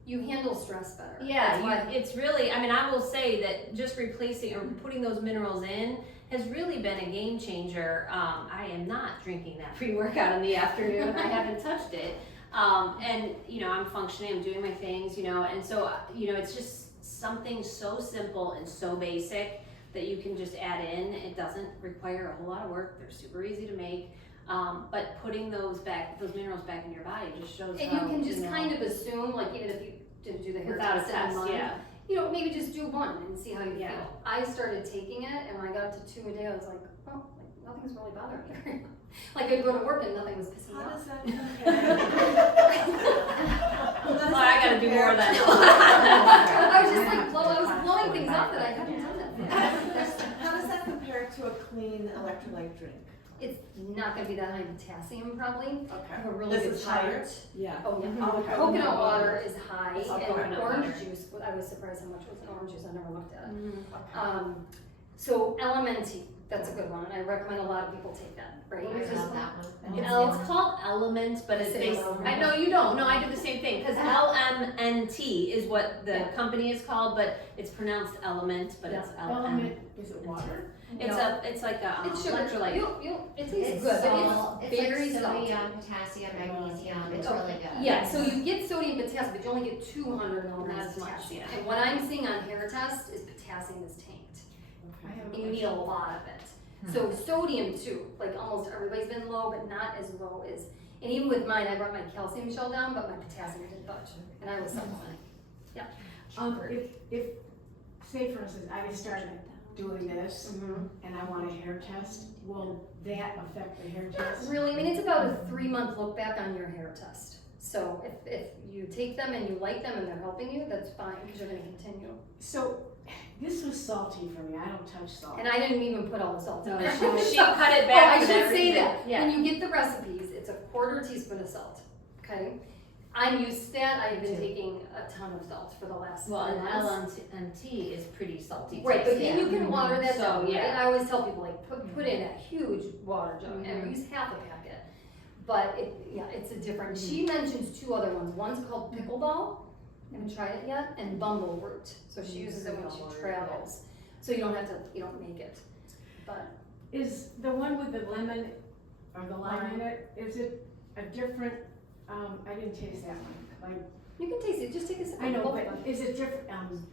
You handle stress better. Yeah, it's really, I mean, I will say that just replacing or putting those minerals in has really been a game changer. I am not drinking that pre-workout in the afternoon. I haven't touched it. And, you know, I'm functioning, I'm doing my things, you know, and so, you know, it's just something so simple and so basic that you can just add in. It doesn't require a whole lot of work. They're super easy to make. But putting those minerals back in your body just shows And how, you can just know, kind of assume, like even if you didn't do the hair without a test in a test, month, yeah. you know, maybe just do one and see how you Yeah. feel. I started taking it, and when I got to 2 a day, I was like, oh, like, nothing's really bothering me. Like I'd go to work and nothing was pissing me How off. does that compare? Oh, I gotta do more of that. I was just like, I was blowing things up that I hadn't done that for. How does that compare to a clean electrolyte drink? It's not gonna be that high in potassium probably. I Okay. have a really This good is higher? chart. Yeah. Oh, yeah. Oh, okay. Coconut water is high, Oh, and coconut orange water. juice, I was surprised how much was in orange juice, I never looked at it. Okay. So Elementi, that's a good one, and I recommend a lot of people take that, right? I love that one. It's called Element, but it's Say based, Element. I know you don't, no, I did the same thing, because LMNT is what the Yeah. company is called, but it's pronounced Element, but it's LM. Is it water? It's like a It's sugar, electrolyte. it tastes It's good, salt, but it's very like salty. sodium, potassium, magnesium, it's really good. Yeah, so you get sodium potassium, but you only get 200 milligrams Not of as much, potassium. yeah. And what I'm seeing on hair test is potassium is tanked. I have a You need a lot of it. So sodium too, like almost everybody's been low, but not as low as, and even with mine, I brought my calcium shell down, but my potassium didn't budge, and I was supplementing. If, say for instance, I started doing this and I want a hair test, will that affect the hair Not test? really, I mean, it's about a 3-month look back on your hair test. So if you take them and you like them and they're helping you, that's fine, because you're gonna continue. So, this was salty for me, I don't touch salt. And I didn't even put all the salt in No, there. she cut it Oh, back I for should that say reason. that, Yeah. when you get the recipes, it's a 1/4 teaspoon of salt, okay? I'm used to that, I've been taking a ton of salt for the last Well, 4 and months. LMNT is pretty salty. Right, but tasting. then you can water that So, down, right? yeah. I always tell people, like, put in a huge water jug, and use half a packet. But it's a different, she mentions 2 other ones, one's called pickleball, haven't tried it yet, and bumbleroot, so she uses it when she travels. So you don't make it, but. Is the one with the lemon or the lime in it, is it a different, I didn't taste that one, like, You can taste it, just take a sip. I know, Both but of them. is it different,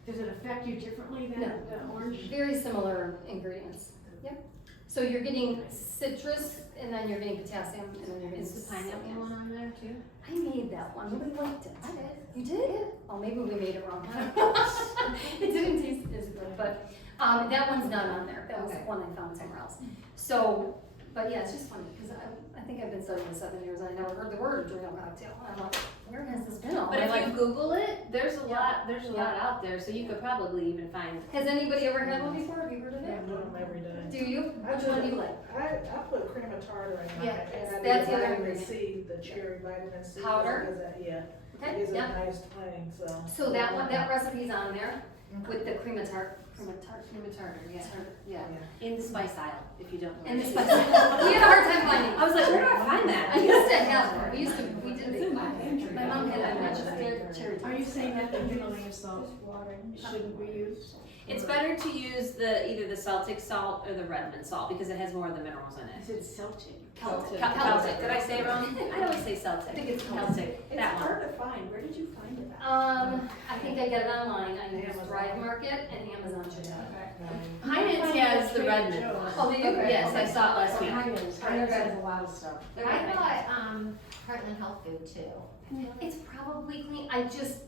does it affect you differently than No. the orange? Very similar ingredients, yep. So you're getting citrus, and then you're getting potassium, and then you're getting. Is the pineapple one on there too? I made that one, nobody liked it. I did. You did? Oh, maybe we made it wrong. It didn't taste as good, but, that one's not on there, that was Okay. one I found somewhere else. So, but yeah, it's just funny, because I think I've been studying this 7 years, and I never heard the word adrenal cocktail, and I'm like, where has this been all But my if life? you Google it, there's a lot Yeah. out there, so you could probably even find. Has anybody ever had one before, have you heard of I it? put them every day. Do you? Which one do you like? I put cream of tartar in mine, Yeah, and I that's did the other vitamin ingredient. C, the cherry vitamin C. Powder? because that- Yeah, Okay, it gives it a yeah. nice twang, so. So that one, that recipe's on there with the cream of tartar, Yeah, in the spice aisle, if you don't know. And where the it spice, is. we had a hard time finding. I was like, where do I find that? I used to have one, we did it. My mom had a bunch of cherry. Are you saying that the Himalayan salt shouldn't be used? It's better to use either the Celtic salt or the Redmond salt because it has more of the minerals in I it. said Celtic. Celtic. Celtic. Did I say it wrong? I always say Celtic. I think it's Celtic. It's That one. hard to find, where did you find it at? I think I got it online, I used Thrive Market and Amazon should have it. Heinz has the Redmond Joe's. one. Oh, they do? Yes, I saw it last week. Heinz has a lot of stuff. I thought, Heartland Health Food too. It's probably clean,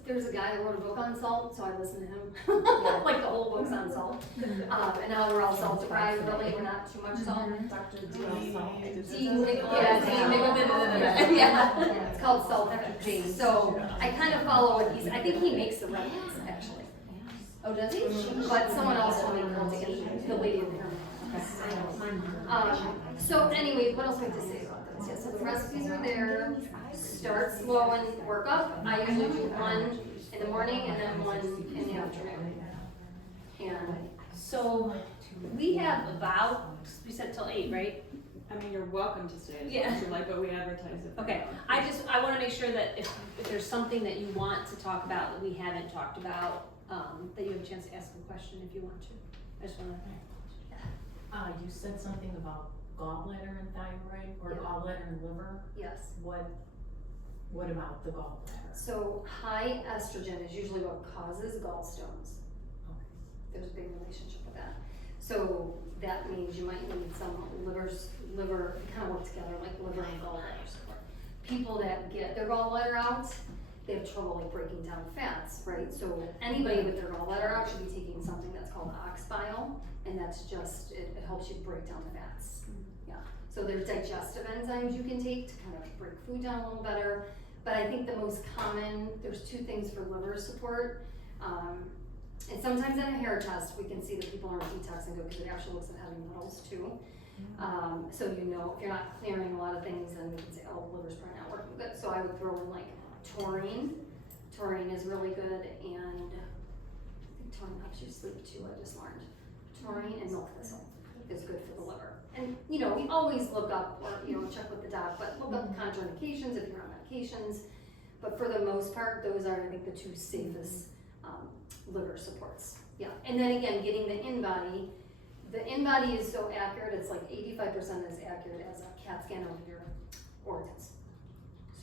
there's a guy that wrote a book on salt, so I listen to him, like the whole book's on salt. And now we're all salt deprived, really, we're not too much salt. Dr. D. Yeah, it's called Salt Fix. So I kind of follow what I think he makes the remedies, actually. Oh, does he? But someone else told me to take it, the lady in here. So anyway, what else do I have to say about this? Yeah, so the recipes are there. Start slow and work up. I usually do one in the morning and then one in the afternoon. And So we have about, we said till 8, right? I mean, you're welcome to stay as Yeah. long as you like, but we advertise it. Okay, I wanna make sure that if there's something that you want to talk about that we haven't talked about, that you have a chance to ask a question if you want to. I just wanna. You said something about gallbladder and thyroid, or Yeah. gallbladder and liver. yes. What about the gallbladder? So high estrogen is usually what causes gallstones. There's a big relationship with that. So that means you might need some liver, kind of work together, like liver and gallbladder support. People that get their gallbladder out, they have trouble like breaking down fats, right? So anybody with their gallbladder out should be taking something that's called ox bile, and that's just, it helps you break down the fats. Yeah, so there's digestive enzymes you can take to kind of break food down a little better. But I think the most common, there's two things for liver support. And sometimes in a hair test, we can see that people aren't detoxing good because it actually looks at heavy metals too. So you know, if you're not clearing a lot of things, then we can say, oh, liver's probably not working good. So I would throw in like taurine. Taurine is really good, and I think taurine helps you sleep too, I just learned. Taurine and milk thistle is good for the liver. And you know, we always look up, or you know, check with the doc, but look up contraindications if you're on medications. But for the most part, those are, I think, the two safest liver supports. Yeah, and then again, getting the in-body. The in-body is so accurate, it's like 85% as accurate as a CAT scan of your organs.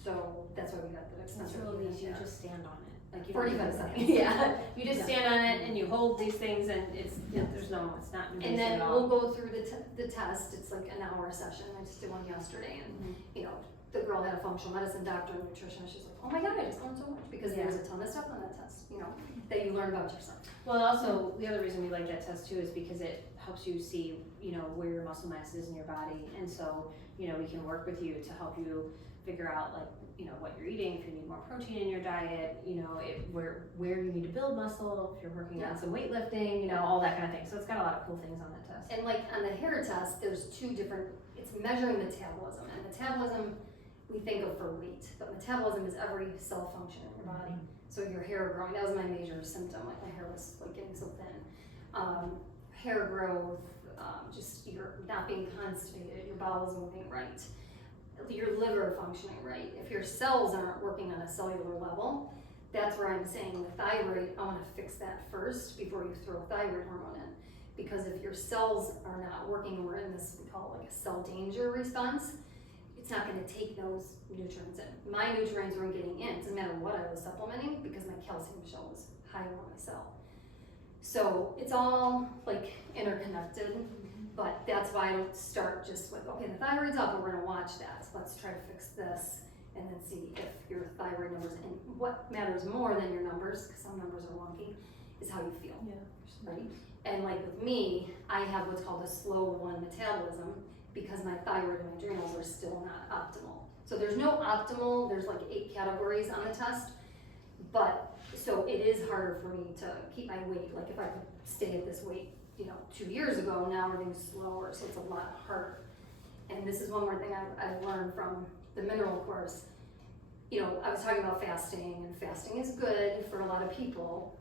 So that's why we got the It's expensive. really easy, you unit there. just stand on it. Like you 45 don't even- seconds. Yeah, you just Yeah. stand on it and you hold these things and it's, there's no, it's not invasive And then at we'll all. go through the test, it's like an hour session, I just did one yesterday, and you know, the girl had a functional medicine doctor and nutritionist, she's like, oh my god, I just learned so much, because there's a ton of stuff on that test, you know, that you learn about yourself. Well, also, the other reason we like that test too is because it helps you see, you know, where your muscle mass is in your body. And so, you know, we can work with you to help you figure out like, you know, what you're eating, if you need more protein in your diet, you know, where you need to build muscle, if you're working on some weightlifting, you know, all that kind of thing. So it's got a lot of cool things on that test. And like on the hair test, there's two different, it's measuring metabolism, and metabolism we think of for weight, but metabolism is every cell function in your body. So your hair growing, that was my major symptom, like my hair was like getting so thin. Hair growth, just you're not being constipated, your bowels moving right, your liver functioning right. If your cells aren't working on a cellular level, that's where I'm saying the thyroid, I wanna fix that first before you throw thyroid hormone in. Because if your cells are not working, we're in this, we call it like a cell danger response, it's not gonna take those nutrients in. My nutrients weren't getting in, it doesn't matter what I was supplementing, because my calcium shell was higher on my cell. So it's all like interconnected, but that's why I don't start just with, okay, the thyroid's up and we're gonna watch that. So let's try to fix this and then see if your thyroid numbers, and what matters more than your numbers, because some numbers are wonky, is how you feel, right? And like with me, I have what's called a slow one metabolism, because my thyroid and adrenals are still not optimal. So there's no optimal, there's like 8 categories on the test, but so it is harder for me to keep my weight. Like if I could stay at this weight, you know, 2 years ago, now everything's slower, so it's a lot harder. And this is one more thing I've learned from the mineral course. You know, I was talking about fasting, and fasting is good for a lot of people.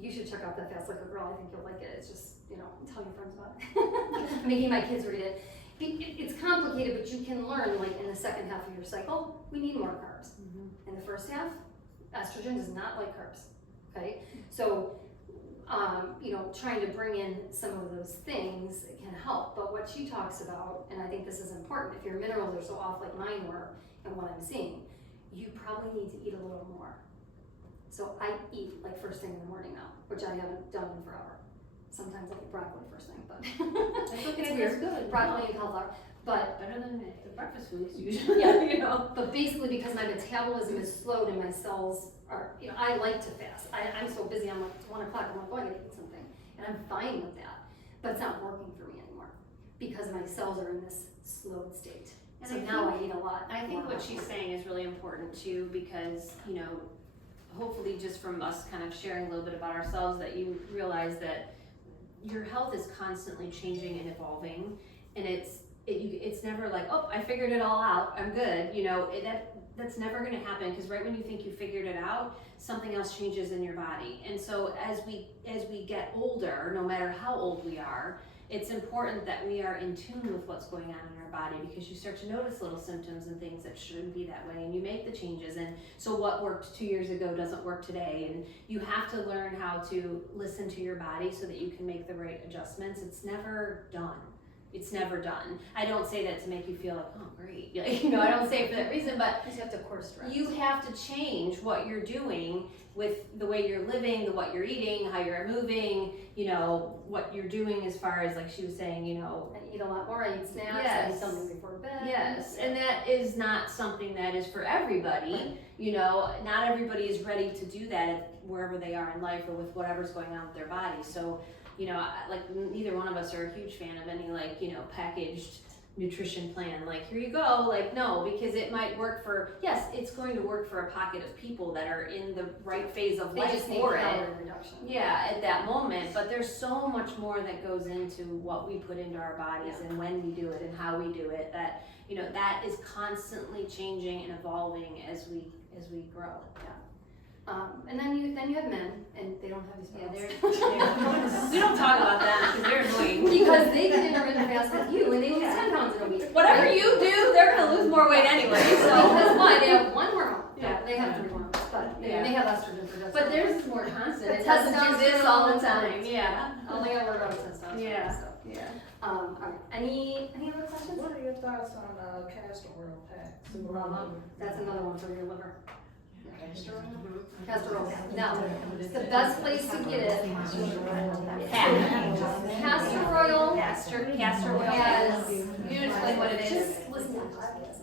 You should check out that Fast Like a Girl, I think you'll like it. It's just, you know, tell your friends about it. I'm making my kids read it. It's complicated, but you can learn, like in the second half of your cycle, we need more carbs. In the first half, estrogen does not like carbs, okay? So, you know, trying to bring in some of those things can help, but what she talks about, and I think this is important, if your minerals are so off like mine were, and what I'm seeing, you probably need to eat a little more. So I eat like first thing in the morning now, which I haven't done in forever. Sometimes I'll eat broccoli first thing, but it's weird. Good. Broccoli and cauliflower, but Better than the breakfast foods usually, Yeah. you know. But basically, because my metabolism is slowed and my cells are, you know, I like to fast. I'm so busy, I'm like, 1 o'clock, I'm like, oh, I gotta eat something. And I'm fine with that. But it's not working for me anymore because my cells are in this slowed state. And So I now think- I eat a lot. I think more what healthy. she's saying is really important too, because, you know, hopefully just from us kind of sharing a little bit about ourselves, that you realize that your health is constantly changing and evolving, and it's never like, oh, I figured it all out, I'm good, you know, that's never gonna happen, because right when you think you figured it out, something else changes in your body. And so as we get older, no matter how old we are, it's important that we are in tune with what's going on in our body, because you start to notice little symptoms and things that shouldn't be that way, and you make the changes. And so what worked 2 years ago doesn't work today, and you have to learn how to listen to your body so that you can make the right adjustments. It's never done. it's never done. I don't say that to make you feel like, oh, great. Like, you know, I don't say it for that reason, but You just have to course correct. you have to change what you're doing with the way you're living, what you're eating, how you're moving, you know, what you're doing as far as, like she was saying, you know. I eat a lot more, I eat snacks, I Yes. eat something before bed. Yes, and that is not something that is for everybody, you know, not everybody is ready to do that at wherever they are in life or with whatever's going on with their body, so, you know, like, neither one of us are a huge fan of any, like, you know, packaged nutrition plan, like, here you go, like, no, because it might work for, yes, it's going to work for a pocket of people that are in the right phase of They life just need for it. calorie reduction. Yeah, at that moment, but there's so much more that goes into what we put into our bodies and when we do it and how we do it, that, you know, that is constantly changing and evolving as we grow. And then you have men, and they don't have these Yeah, problems. We don't talk about that because they're annoying. Because they get intermittent fast with you, and they lose 10 pounds in a week. Whatever right? you do, they're gonna lose more weight anyway, so. Because why? They have one hormone. Yeah. No, they have 3 hormones, but they have estrogen for But theirs is more constant, The it doesn't do this testosterone all the time, yeah. Only I worry about testosterone. Yeah. So. Yeah. All right. Any other questions? What are your thoughts on castor oil packs? Love them. That's another one for your liver. Castor oil? Castor oil. Now, the best place to get it. Castor oil Castor oil has is usually what it is. Just listen to the podcast.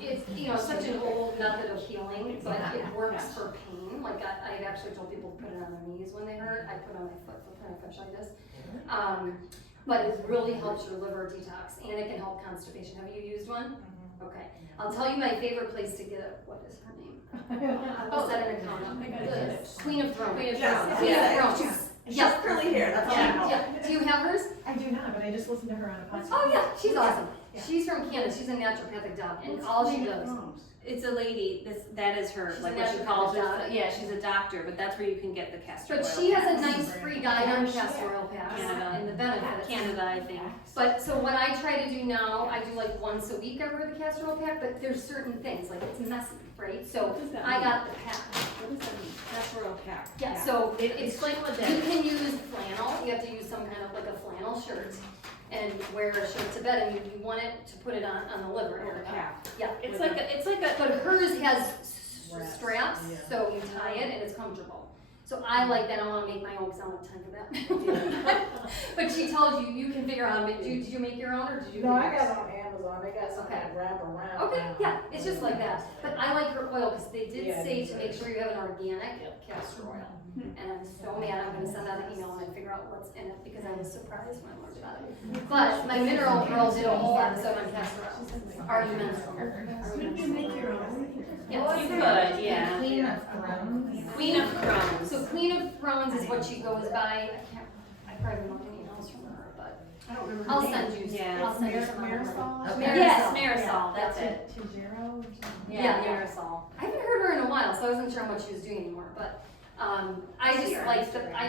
It's, you know, such an old method of healing, but it works for pain. Like I actually told people to put it on their knees when they hurt. I put it on my foot for plantar fasciitis. But it really helps your liver detox, and it can help constipation. Have you used one? Okay. I'll tell you my favorite place to get it. What is her name? I'll set an account up. The Queen of Thrones. Queen of Yes. Thrones. Queen of Thrones. She's Yeah. curly hair, that's all I know. Yeah. Do you have hers? I do not, but I just listened to her on a podcast. Oh yeah, she's awesome. Yeah. She's from Canada. She's a naturopathic doc, and all she does. It's a lady, that is her, She's like a what she naturopathic calls doctor. herself, yeah, she's a doctor, but that's where you can get the castor oil. But she has a nice free guide on castor oil packs Canada. and the benefits. Canada, I think. But so what I try to do now, I do like once a week I wear the castor oil pack, but there's certain things, like it's messy, right? So I got the pack. What does that mean? Castor oil pack. Yeah, so it's Explain what that you is. can use flannel, you have to use some kind of like a flannel shirt and wear a shirt to bed, and you want it to put it on the liver Or area. a cap. Yeah. It's like a, But hers has straps, Yeah. so you tie it and it's comfortable. So I like that. I want to make my own because I don't have time for that. But she tells you, you can figure out how to make. Did you make your own or did you? No, I make got yours? it on Amazon, they got some Okay. that wrap around. Okay, now. yeah, it's just like that. But I like her oil because they did Yeah, say it's to make good. sure you have an organic castor oil. And I'm so mad, I'm gonna send out an email and figure out what's in it because I was surprised when I learned about it. But my mineral girl did a whole episode on castor oil. Are you Couldn't you make your own? Yes. you could, yeah. Queen of Thrones. Queen of Thrones. So Queen of Thrones is what she goes by. I probably won't get emails from her, but I don't remember. I'll send you. Yeah. I'll send you some. Marisol? Okay. Yes, Marisol, that's it. 2-0 or something? Yeah, yeah. Marisol. I haven't heard her in a while, so I wasn't sure how much she was doing anymore. But I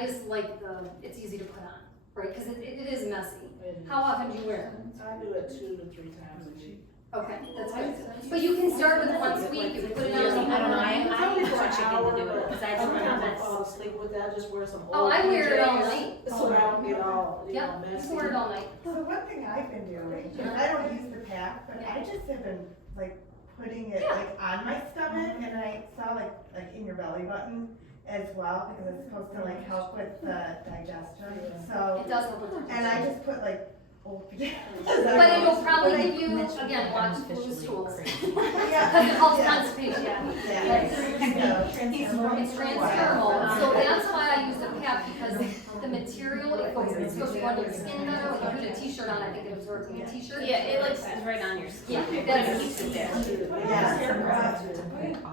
just like the. It's easy to put on, right? Because it is messy. How often do you wear it? I do it 2 to 3 times a week. Okay, that's good. But you can start with once a week. You put it on. I don't know, I It's only for an chicken to hour, do it, but because I don't sometimes I know. fall asleep with it, I just wear some old Oh, I wear it all PJs, night. so I don't get all, Yeah, you messy. can wear it all night. So one thing I've been doing, and I don't use the pack, but I just have been like putting it Yeah. like on my stomach, and I saw like in your belly button as well, because it's supposed to like help with the digestion, so, It does help with digestion. and I just put like old pajamas. But it'll probably But I- give you, again, watch Blue's Tools. Yeah. Because it helps Yeah. constipation. Yeah. It's transdermal, so that's why I use the pack, because the material, it's supposed to go under the skin better. When you put a t-shirt on, I think it absorbs in the t-shirt. Yeah, it like is right on your skin. Yeah, It that's- keeps it there.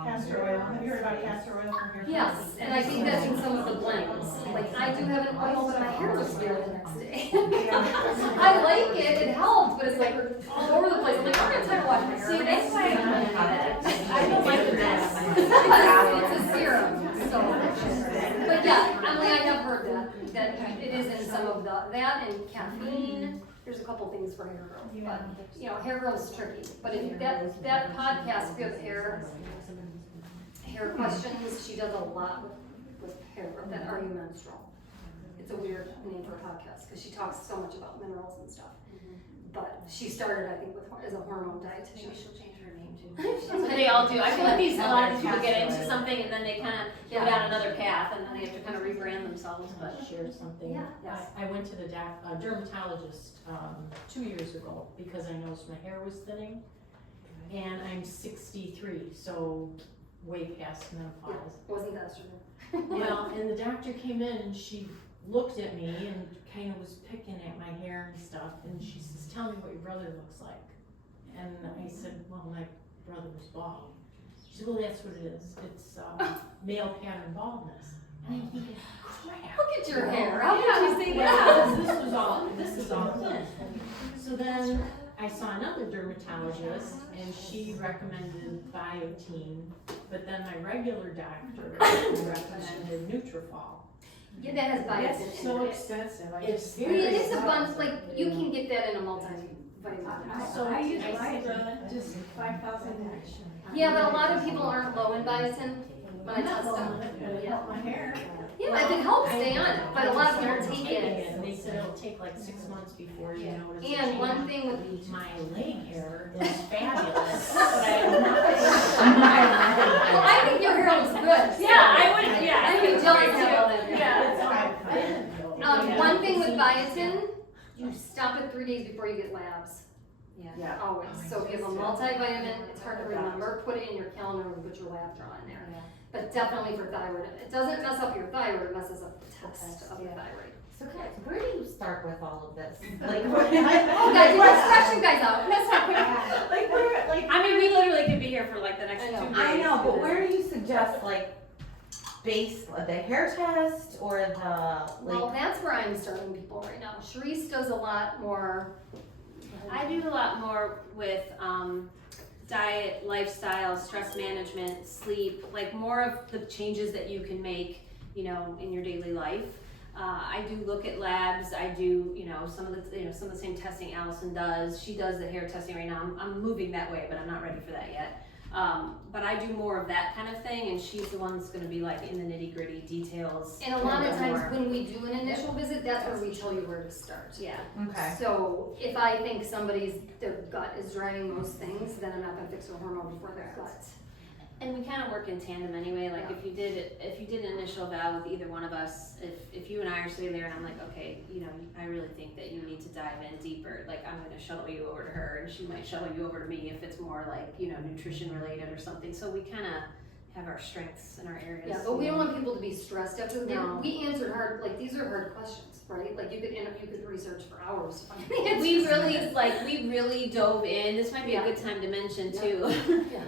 Castor oil, have you heard about castor oil from here? Yes, and I think that's in some of the blends. Like, I do have an oil, but my hair looks weird the next day. I like it, it helps, but it's like all over the place. I'm like, I'm gonna try to wash my hair. See, that's why I don't have it. I don't like the mess. It's a serum, so. But yeah, Emily, I have heard that it is in some of that and caffeine. There's a couple things for hair growth, but, you know, hair growth is tricky. But if that podcast, if you have hair questions, she does a lot with hair growth, that Are You Menstrual? It's a weird name for a podcast, because she talks so much about minerals and stuff. But she started, I think, as a hormone dietitian. Maybe she'll change her name too. They all do. I feel like a lot of these people get into something and then they kind of go down another path and then they have to kind of rebrand themselves, but. Share something. Yeah. Yes. I went to the dermatologist 2 years ago because I noticed my hair was thinning. And I'm 63, so way past menopause. Wasn't that true? Well, and the doctor came in and she looked at me and kind of was picking at my hair and stuff, and she says, "Tell me what your brother looks like." And I said, "Well, my brother was bald." She said, "Well, that's what it is. It's male pattern baldness." And I'm thinking, crap. Look at your hair. How could you say that? Yeah, this is all thin. So then I saw another dermatologist and she recommended Biotin, but then my regular doctor recommended Nutrafol. Yeah, that has biotin in it. It's so expensive. It's I mean, it is a bunch, like, you can get that in a multivitamin. So I use I mine, said- just 5,000 action. Yeah, but a lot of people aren't low in biotin when I test them. It helped my hair. Yeah, it can help stay on it, but a lot of people Started take taking it. And they said it'll take like 6 months before you notice a And one change. thing with My leg hair is fabulous, but I am not. well, I think your hair looks good. Yeah, I would, yeah. I would be jealous of all that. Yeah. One thing with biotin, you stop it 3 days before you get labs, Yeah. always. So if you have a multivitamin, it's hard to remember, put it in your calendar and put your lab draw in there. But definitely for thyroid, it doesn't mess up your thyroid, it messes up the test of your thyroid. So guys, where do you start with all of this? Like, Oh guys, you're just scratching guys out, that's not quick. like where, like, I mean, we literally could be here for like the next I 2 know. days. I know, but where do you suggest like base the hair test or the Well, like? that's where I'm starting people right now. Sharice does a lot more. I do a lot more with diet, lifestyle, stress management, sleep, like more of the changes that you can make, you know, in your daily life. I do look at labs. I do, you know, some of the same testing Allison does. She does the hair testing right now. I'm moving that way, but I'm not ready for that yet. But I do more of that kind of thing, and she's the one that's going to be like in the nitty gritty details. And a lot of times more. when we do an initial visit, that's where we tell you where to start. Yeah. Okay. So if I think their gut is driving most things, then I'm not gonna fix their hormone before their gut. And we kind of work in tandem anyway. Like if you did an initial eval with either one of us, if you and I are sitting there and I'm like, okay, you know, I really think that you need to dive in deeper. Like I'm going to shuttle you over to her, and she might shuttle you over to me if it's more like, you know, nutrition related or something. So we kind of have our strengths and our areas. Yeah, but we don't want people to be stressed after No. we answered hard, like these are hard questions, right? Like you could research for hours to find the answers. We really dove in. This might be a good time to mention too. Yeah.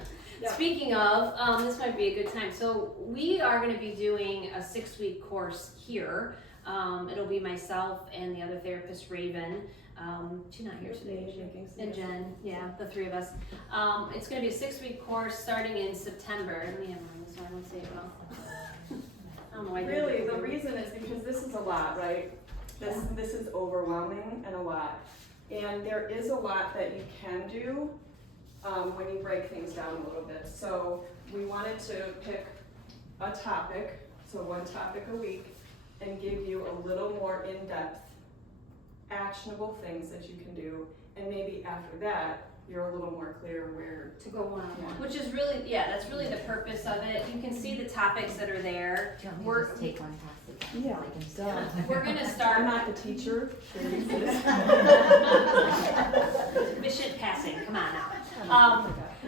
Speaking of, this might be a good time. So we are going to be doing a 6-week course here. It'll be myself and the other therapist, Raven. She's not here today, and Jen. Yeah, the 3 of us. It's going to be a 6-week course starting in September. Let me have mine so I don't say it wrong. I don't know why I did Really, it. the reason is because this is a lot, right? This is overwhelming and a lot. And there is a lot that you can do when you break things down a little bit. So we wanted to pick a topic, so 1 topic a week, and give you a little more in-depth, actionable things that you can do. And maybe after that, you're a little more clear where To go one-on-one. Which is really, that's really the purpose of it. You can see the topics that are there. Do you want me We're- to just take one pass again? Yeah. So I can start. We're going to I'm start not the teacher. efficient passing. Come on now.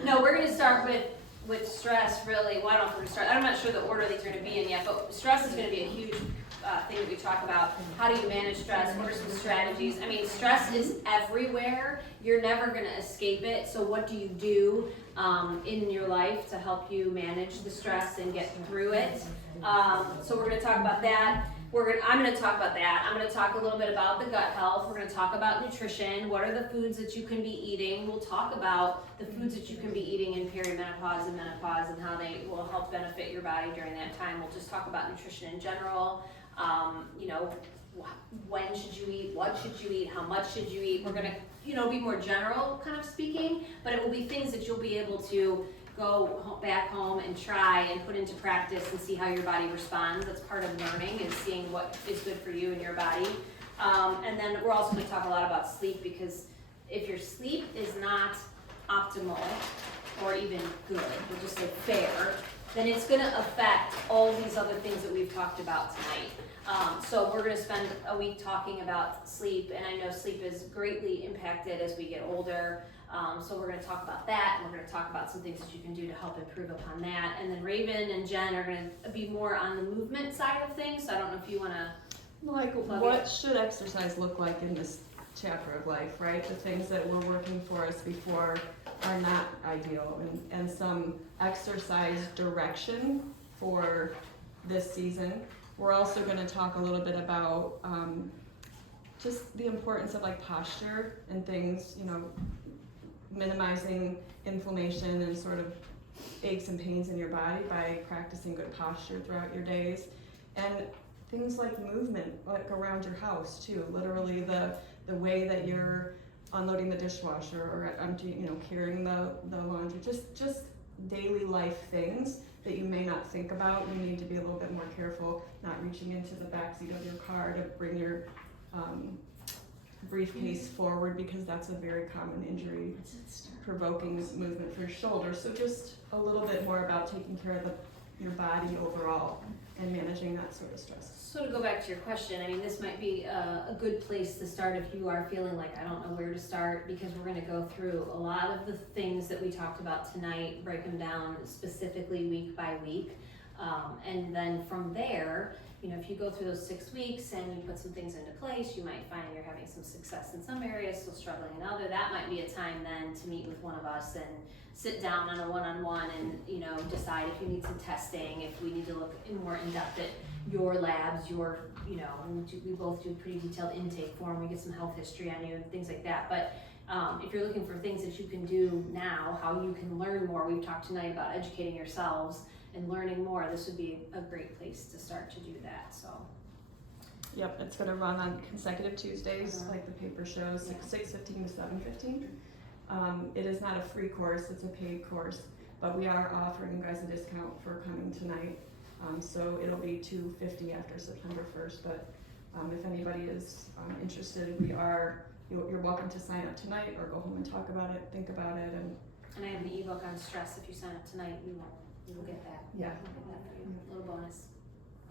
No, we're going to start with stress, really. Well, I don't know if we're going to start. I'm not sure the order that you're going to be in yet, but stress is going to be a huge thing that we talk about. How do you manage stress? What are some strategies? I mean, stress is everywhere. You're never going to escape it. So what do you do in your life to help you manage the stress and get through it? So we're going to talk about that. I'm going to talk about that. I'm going to talk a little bit about the gut health. We're going to talk about nutrition. What are the foods that you can be eating? We'll talk about the foods that you can be eating in perimenopause and menopause and how they will help benefit your body during that time. We'll just talk about nutrition in general. You know, when should you eat? What should you eat? How much should you eat? We're going to, be more general kind of speaking, but it will be things that you'll be able to back home and try and put into practice and see how your body responds. That's part of learning, is seeing what is good for you and your body. And then we're also gonna talk a lot about sleep, because if your sleep is not optimal or even good, we'll just say fair, then it's gonna affect all these other things that we've talked about tonight. So we're gonna spend a week talking about sleep, and I know sleep is greatly impacted as we get older. So we're gonna talk about that, and we're gonna talk about some things that you can do to help improve upon that. And then Raven and Jen are gonna be more on the movement side of things, so I don't know if you wanna. Like, Plug what it. should exercise look like in this chapter of life, right? The things that were working for us before are not ideal, and some exercise direction for this season. We're also gonna talk a little bit about, just the importance of like posture and things, minimizing inflammation and sort of aches and pains in your body by practicing good posture throughout your days. And things like movement, like around your house too, literally the way that you're unloading the dishwasher or emptying, carrying the laundry, just daily life things that you may not think about. You need to be a little bit more careful, not reaching into the backseat of your car to bring your briefcase forward, because that's a very common injury provoking movement for your shoulder. So just a little bit more about taking care of your body overall and managing that sort of stress. So to go back to your question, I mean, this might be a good place to start if you are feeling like, I don't know where to start, because we're gonna go through a lot of the things that we talked about tonight, break them down specifically week by week. And then from there, if you go through those 6 weeks and you put some things into place, you might find you're having some success in some areas, still struggling in other. That might be a time then to meet with one of us and sit down on a one-on-one and, decide if you need some testing, if we need to look more in depth at your labs, we both do a pretty detailed intake form, we get some health history on you and things like that. But if you're looking for things that you can do now, how you can learn more, we've talked tonight about educating yourselves and learning more, this would be a great place to start to do that, so. Yep, it's gonna run on consecutive Tuesdays, like the paper shows, 6:15 to 7:15. It is not a free course, it's a paid course, but we are offering you guys a discount for coming tonight. So it'll be $250 after September 1st, but if anybody is interested, you're welcome to sign up tonight or go home and talk about it, think about it, and I have an ebook on stress. If you sign up tonight, you will get that. Yeah. We'll get that for you. A little bonus.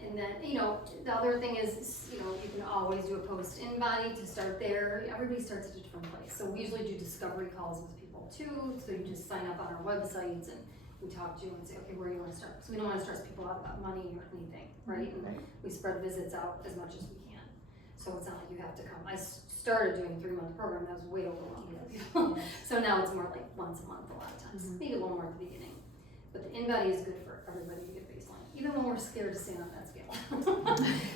And then, the other thing is, you can always do a post in body to start there. Everybody starts at a different place. So we usually do discovery calls with people too. So you just sign up on our websites and we talk to you and say, okay, where do you want to start? So we don't want to stress people out about money or anything, right? And we spread visits out as much as we can. So it's not like you have to come. I started doing a 3-month program that was way overwhelming for people. So now it's more like once a month a lot of times. Maybe a little more at the beginning. But the in-body is good for everybody to get baseline. Even when we're scared to stand on that scale.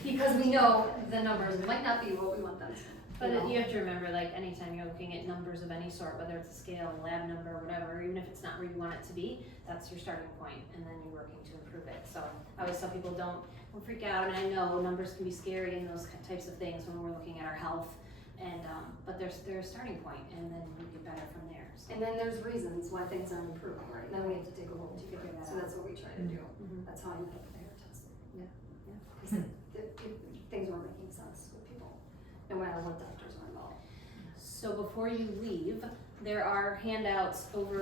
Because we know the numbers might not be what we want them to. But you have to remember, like, anytime you're looking at numbers of any sort, whether it's a scale, a lab number, or whatever, even if it's not where you want it to be, that's your starting point, and then you're working to improve it. So I always tell people, don't freak out, and I know numbers can be scary and those types of things when we're looking at our health, and but there's a starting point, and then you get better from there. So. And then there's reasons why things aren't improving, right? And then we have to dig a little deeper. So that's what we try to do. That's how I ended up with the hair test. Because things weren't making sense with people, no matter what doctors were involved. So before you leave, there are handouts over